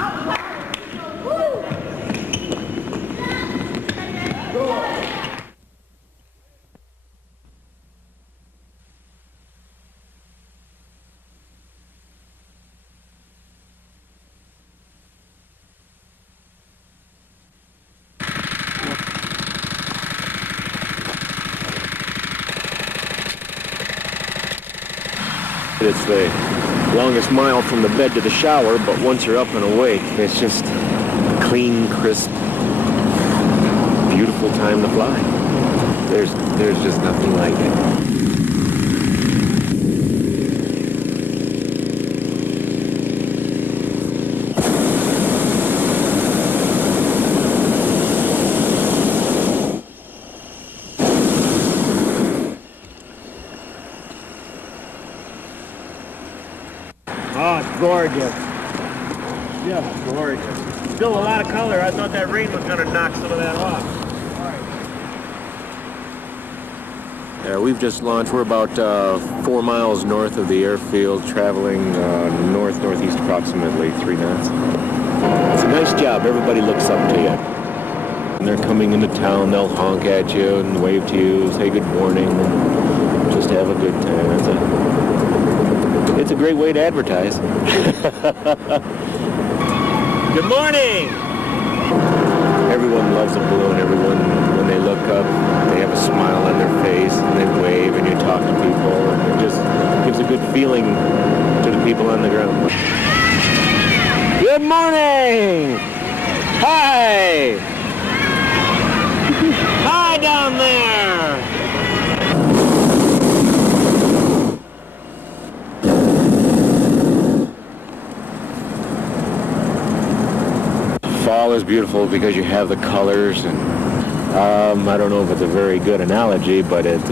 It's the longest mile from the bed to the shower, but once you're up and awake, it's just a clean, crisp, beautiful time to fly. There's just nothing like it. Oh, it's gorgeous. Just gorgeous. Still a lot of color. I thought that rain was going to knock some of that off. Yeah, we've just launched. We're about 4 miles north of the airfield, traveling northeast approximately 3 knots. It's a nice job. Everybody looks up to you. When they're coming into town, they'll honk at you and wave to you, say good morning, and just have a good time. It's a great way to advertise. Good morning! Everyone loves a balloon. Everyone, when they look up, they have a smile on their face, and they wave, and you talk to people, and it just gives a good feeling to the people on the ground. Good morning! Hi! Hi down there! Fall is beautiful because you have the colors, and I don't know if it's a very good analogy, but it's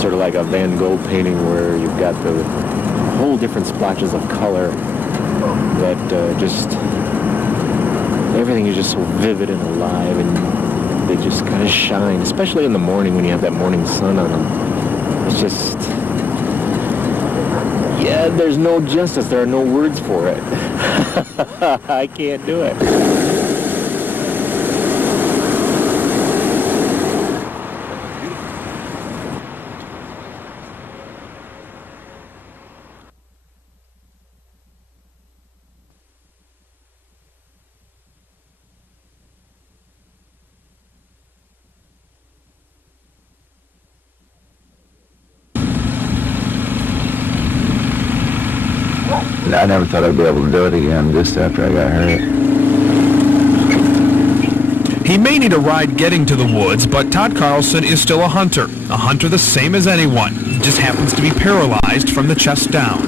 sort of like a Van Gogh painting where you've got the whole different splotches of color that just, everything is just so vivid and alive, and they just kind of shine, especially in the morning when you have that morning sun on them. It's just, yeah, there's no justice. There are no words for it. I can't do it. I never thought I'd be able to do it again just after I got hurt. He may need a ride getting to the woods, but Todd Carlson is still a hunter the same as anyone. He just happens to be paralyzed from the chest down.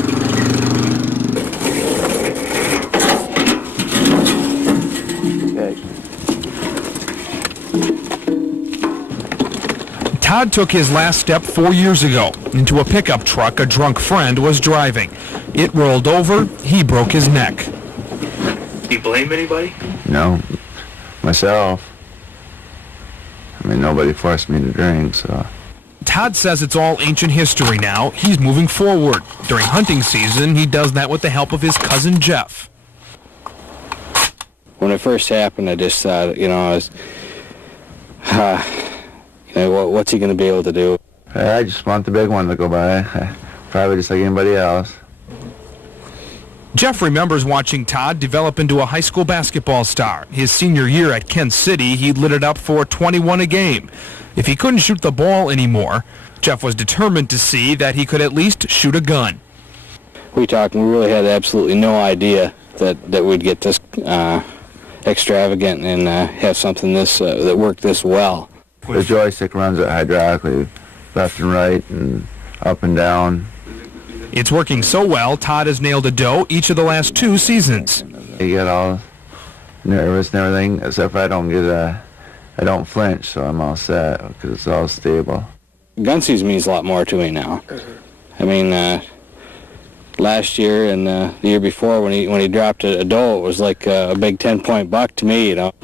Todd took his last step 4 years ago into a pickup truck a drunk friend was driving. It rolled over, he broke his neck. Do you blame anybody? No, myself. I mean, nobody forced me to drink, so. Todd says it's all ancient history now. He's moving forward. During hunting season, he does that with the help of his cousin Jeff. When it first happened, I just thought, what's he going to be able to do? I just want the big one to go by, probably just like anybody else. Jeff remembers watching Todd develop into a high school basketball star. His senior year at Kent City, he lit it up for 21 a game. If he couldn't shoot the ball anymore, Jeff was determined to see that he could at least shoot a gun. We talked, and we really had absolutely no idea that we'd get this extravagant and have something that worked this well. The joystick runs it hydraulically, left and right and up and down. It's working so well, Todd has nailed a doe each of the last 2 seasons. You get all nervous and everything, except for I don't flinch, so I'm all set because it's all stable. Gun season means a lot more to me now. I mean, last year and the year before when he dropped a doe, it was like a big 10-point buck to me, No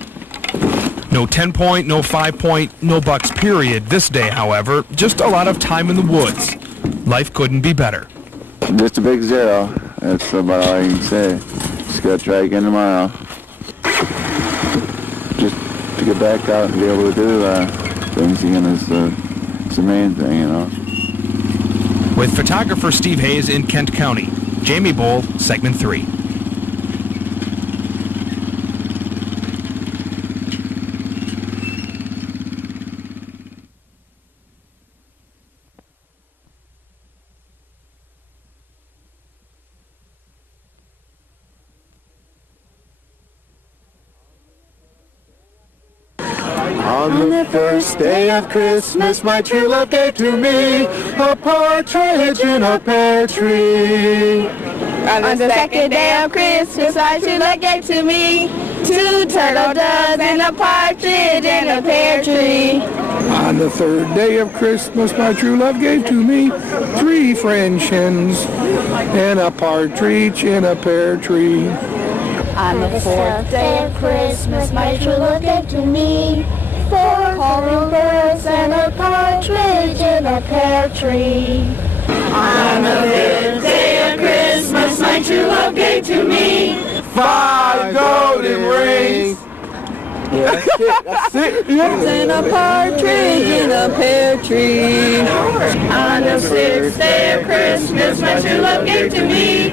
10-point, no 5-point, no bucks, period. This day, however, just a lot of time in the woods. Life couldn't be better. Just a big 0. That's about all I can say. Just gotta try again tomorrow. Just to get back out and be able to do things again is the main thing, With photographer Steve Hayes in Kent County, Jamie Bull, Segment 3. On the first day of Christmas, my true love gave to me a partridge in a pear tree. On the second day of Christmas, my true love gave to me 2 turtle doves and a partridge in a pear tree. On the third day of Christmas, my true love gave to me 3 French hens and a partridge in a pear tree. On the fourth day of Christmas, my true love gave to me 4 calling birds and a partridge in a pear tree. On the fifth day of Christmas, my true love gave to me 5 golden rings. Yeah, that's it. and a partridge in a pear tree. On the sixth day of Christmas, my true love gave to me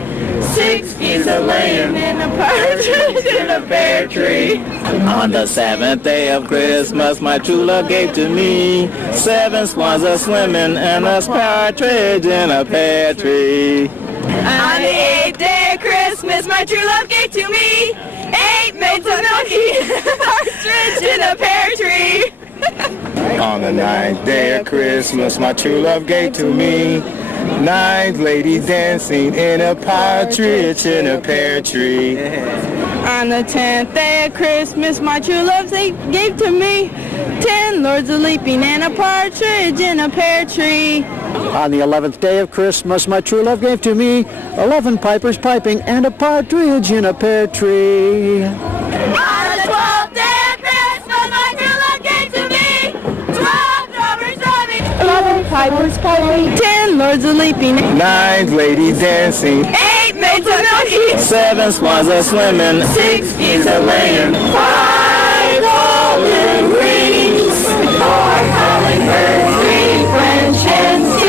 6 geese a-laying and a partridge in a pear tree. On the 7th day of Christmas, my true love gave to me 7 swans a-swimming and a partridge in a pear tree. On the 8th day of Christmas, my true love gave to me 8 maids of milky partridge in a pear tree. On the 9th day of Christmas, my true love gave to me 9 ladies dancing in a partridge in a pear tree. On the 10th day of Christmas, my true love gave to me 10 lords a leaping and a partridge in a pear tree. On the 11th day of Christmas, my true love gave to me 11 pipers piping and a partridge in a pear tree. On the 12th day of Christmas, my true love gave to me 12 drummers drumming, 11 pipers piping, 10 lords a leaping, 9 ladies dancing, 8 maids of milky, 7 swans a-swimming, 6 geese a-laying, 5 golden rings, 4 calling birds, 3 French hens, 2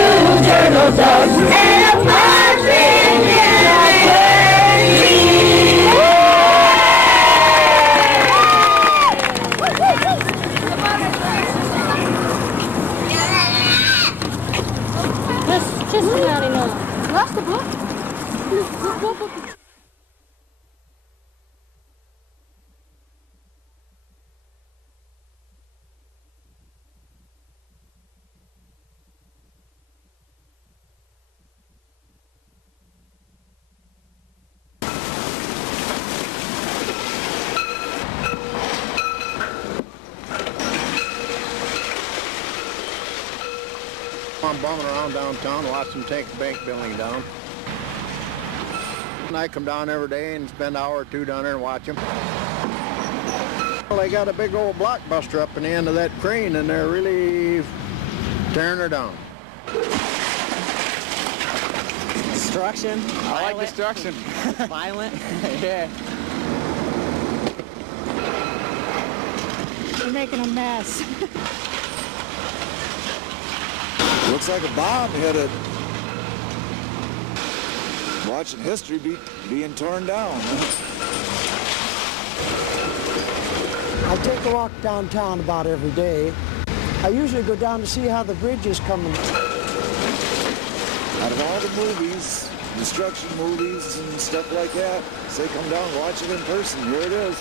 turtle doves, and a partridge in a pear tree. Just not enough. Lost the book? I'm bumming around downtown, watch them take the bank building down. And I come down every day and spend an hour or 2 down there and watch them. Well, they got a big old blockbuster up in the end of that crane and they're really tearing her down. Destruction. I like destruction. Violent. Yeah. They're making a mess. Looks like a bomb hit it. Watching history being torn down. I take a walk downtown about every day. I usually go down to see how the bridge is coming. Out of all the movies, destruction movies and stuff like that, say come down and watch it in person. Here it is.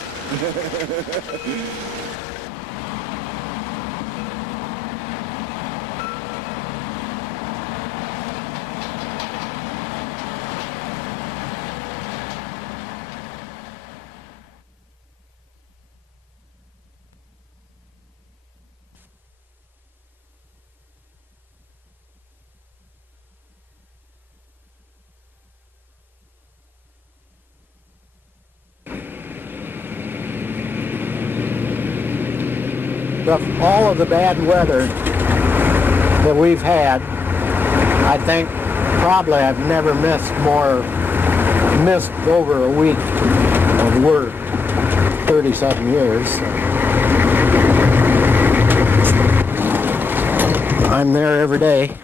All of the bad weather that we've had, I think probably I've never missed over a week of work, 37 years. I'm there every day.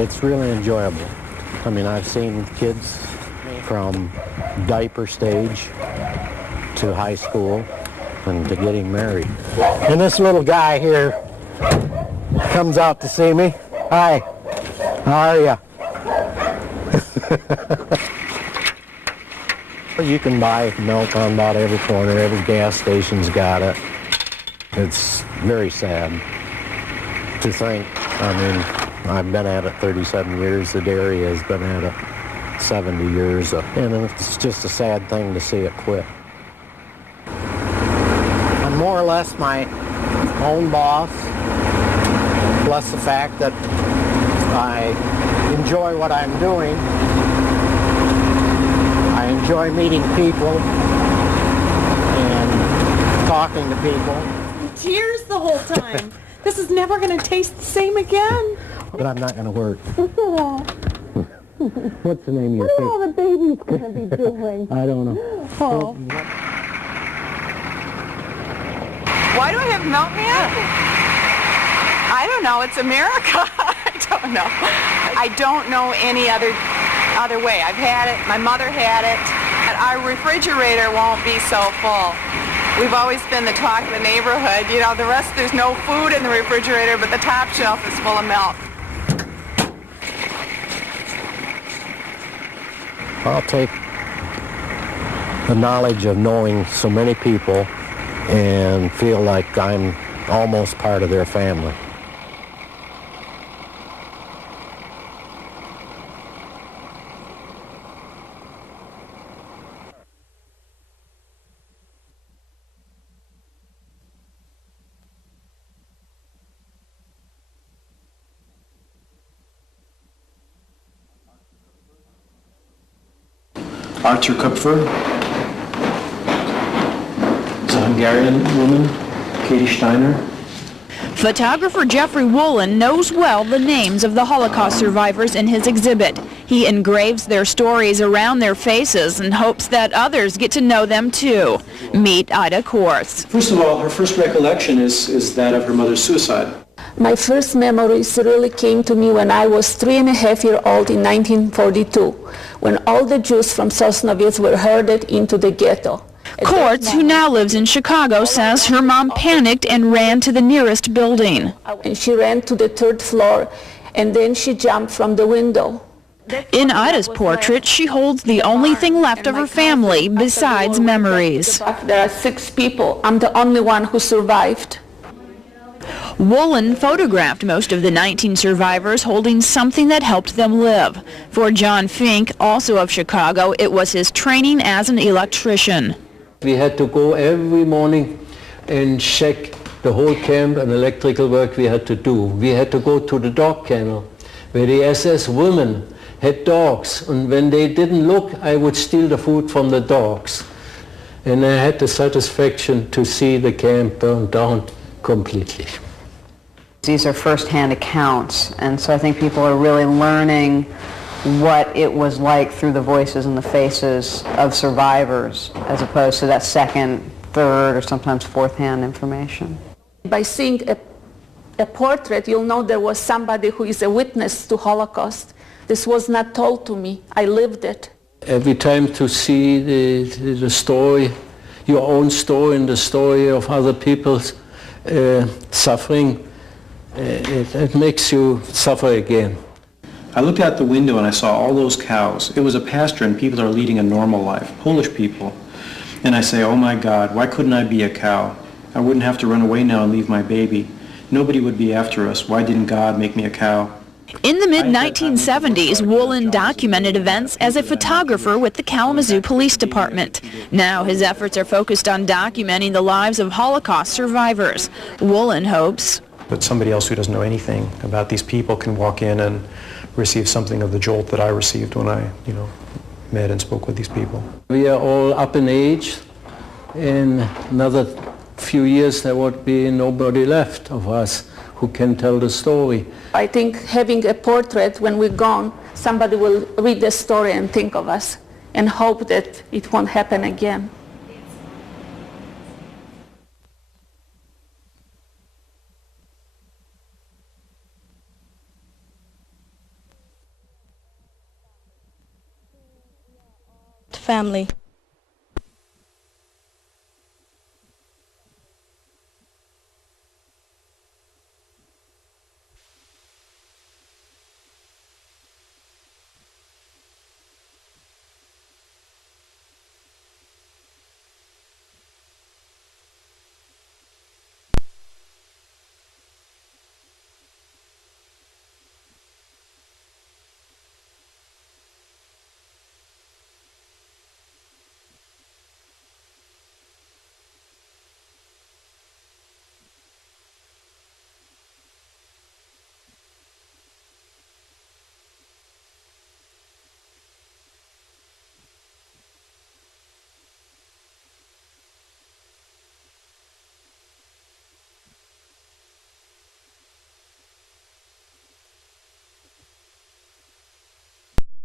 It's really enjoyable. I mean, I've seen kids from diaper stage to high school and to getting married. And this little guy here comes out to see me. Hi, how are ya? You can buy milk on about every corner. Every gas station's got it. It's very sad to think. I mean, I've been at it 37 years. The dairy has been at it 70 years. And it's just a sad thing to see it quit. I'm more or less my own boss, plus the fact that I enjoy what I'm doing. enjoy meeting people and talking to people. Tears the whole time. This is never going to taste the same again. But I'm not going to work. What's the name of your What are all the babies going to be doing? I don't know. Oh. Why do I have milkman? I don't know. It's America. I don't know. I don't know any other way. I've had it. My mother had it. Our refrigerator won't be so full. We've always been the talk of the neighborhood. You know, the rest, there's no food in the refrigerator, but the top shelf is full of milk. I'll take the knowledge of knowing so many people and feel like I'm almost part of their family. Arthur Kupfer. It's a Hungarian woman, Katie Steiner. Photographer Jeffrey Wolin knows well the names of the Holocaust survivors in his exhibit. He engraves their stories around their faces and hopes that others get to know them too. Meet Ida Korth. First of all, her first recollection is that of her mother's suicide. My first memories really came to me when I was 3.5 years old in 1942, when all the Jews from Sosnovitz were herded into the ghetto. Korth, who now lives in Chicago, says her mom panicked and ran to the nearest building. And she ran to the 3rd floor, and then she jumped from the window. In Ida's portrait, she holds the only thing left of her family besides memories. There are 6 people. I'm the only one who survived. Wolin photographed most of the 19 survivors holding something that helped them live. For John Fink, also of Chicago, it was his training as an electrician. We had to go every morning and check the whole camp and electrical work we had to do. We had to go to the dog kennel, where the SS women had dogs, and when they didn't look, I would steal the food from the dogs. And I had the satisfaction to see the camp burn down completely. These are first-hand accounts, and so I think people are really learning what it was like through the voices and the faces of survivors, as opposed to that second, third, or sometimes fourth-hand information. By seeing a portrait, you'll know there was somebody who is a witness to Holocaust. This was not told to me. I lived it. Every time to see the story, your own story and the story of other people's suffering, it makes you suffer again. I looked out the window and I saw all those cows. It was a pasture and people are leading a normal life, Polish people. And I say, oh my God, why couldn't I be a cow? I wouldn't have to run away now and leave my baby. Nobody would be after us. Why didn't God make me a cow? In the mid-1970s, Wolin documented events as a photographer with the Kalamazoo Police Department. Now his efforts are focused on documenting the lives of Holocaust survivors. Wolin hopes But somebody else who doesn't know anything about these people can walk in and receive something of the jolt that I received when I, met and spoke with these people. We are all up in age. In another few years, there would be nobody left of us who can tell the story. I think having a portrait when we're gone, somebody will read the story and think of us and hope that it won't happen again. Family.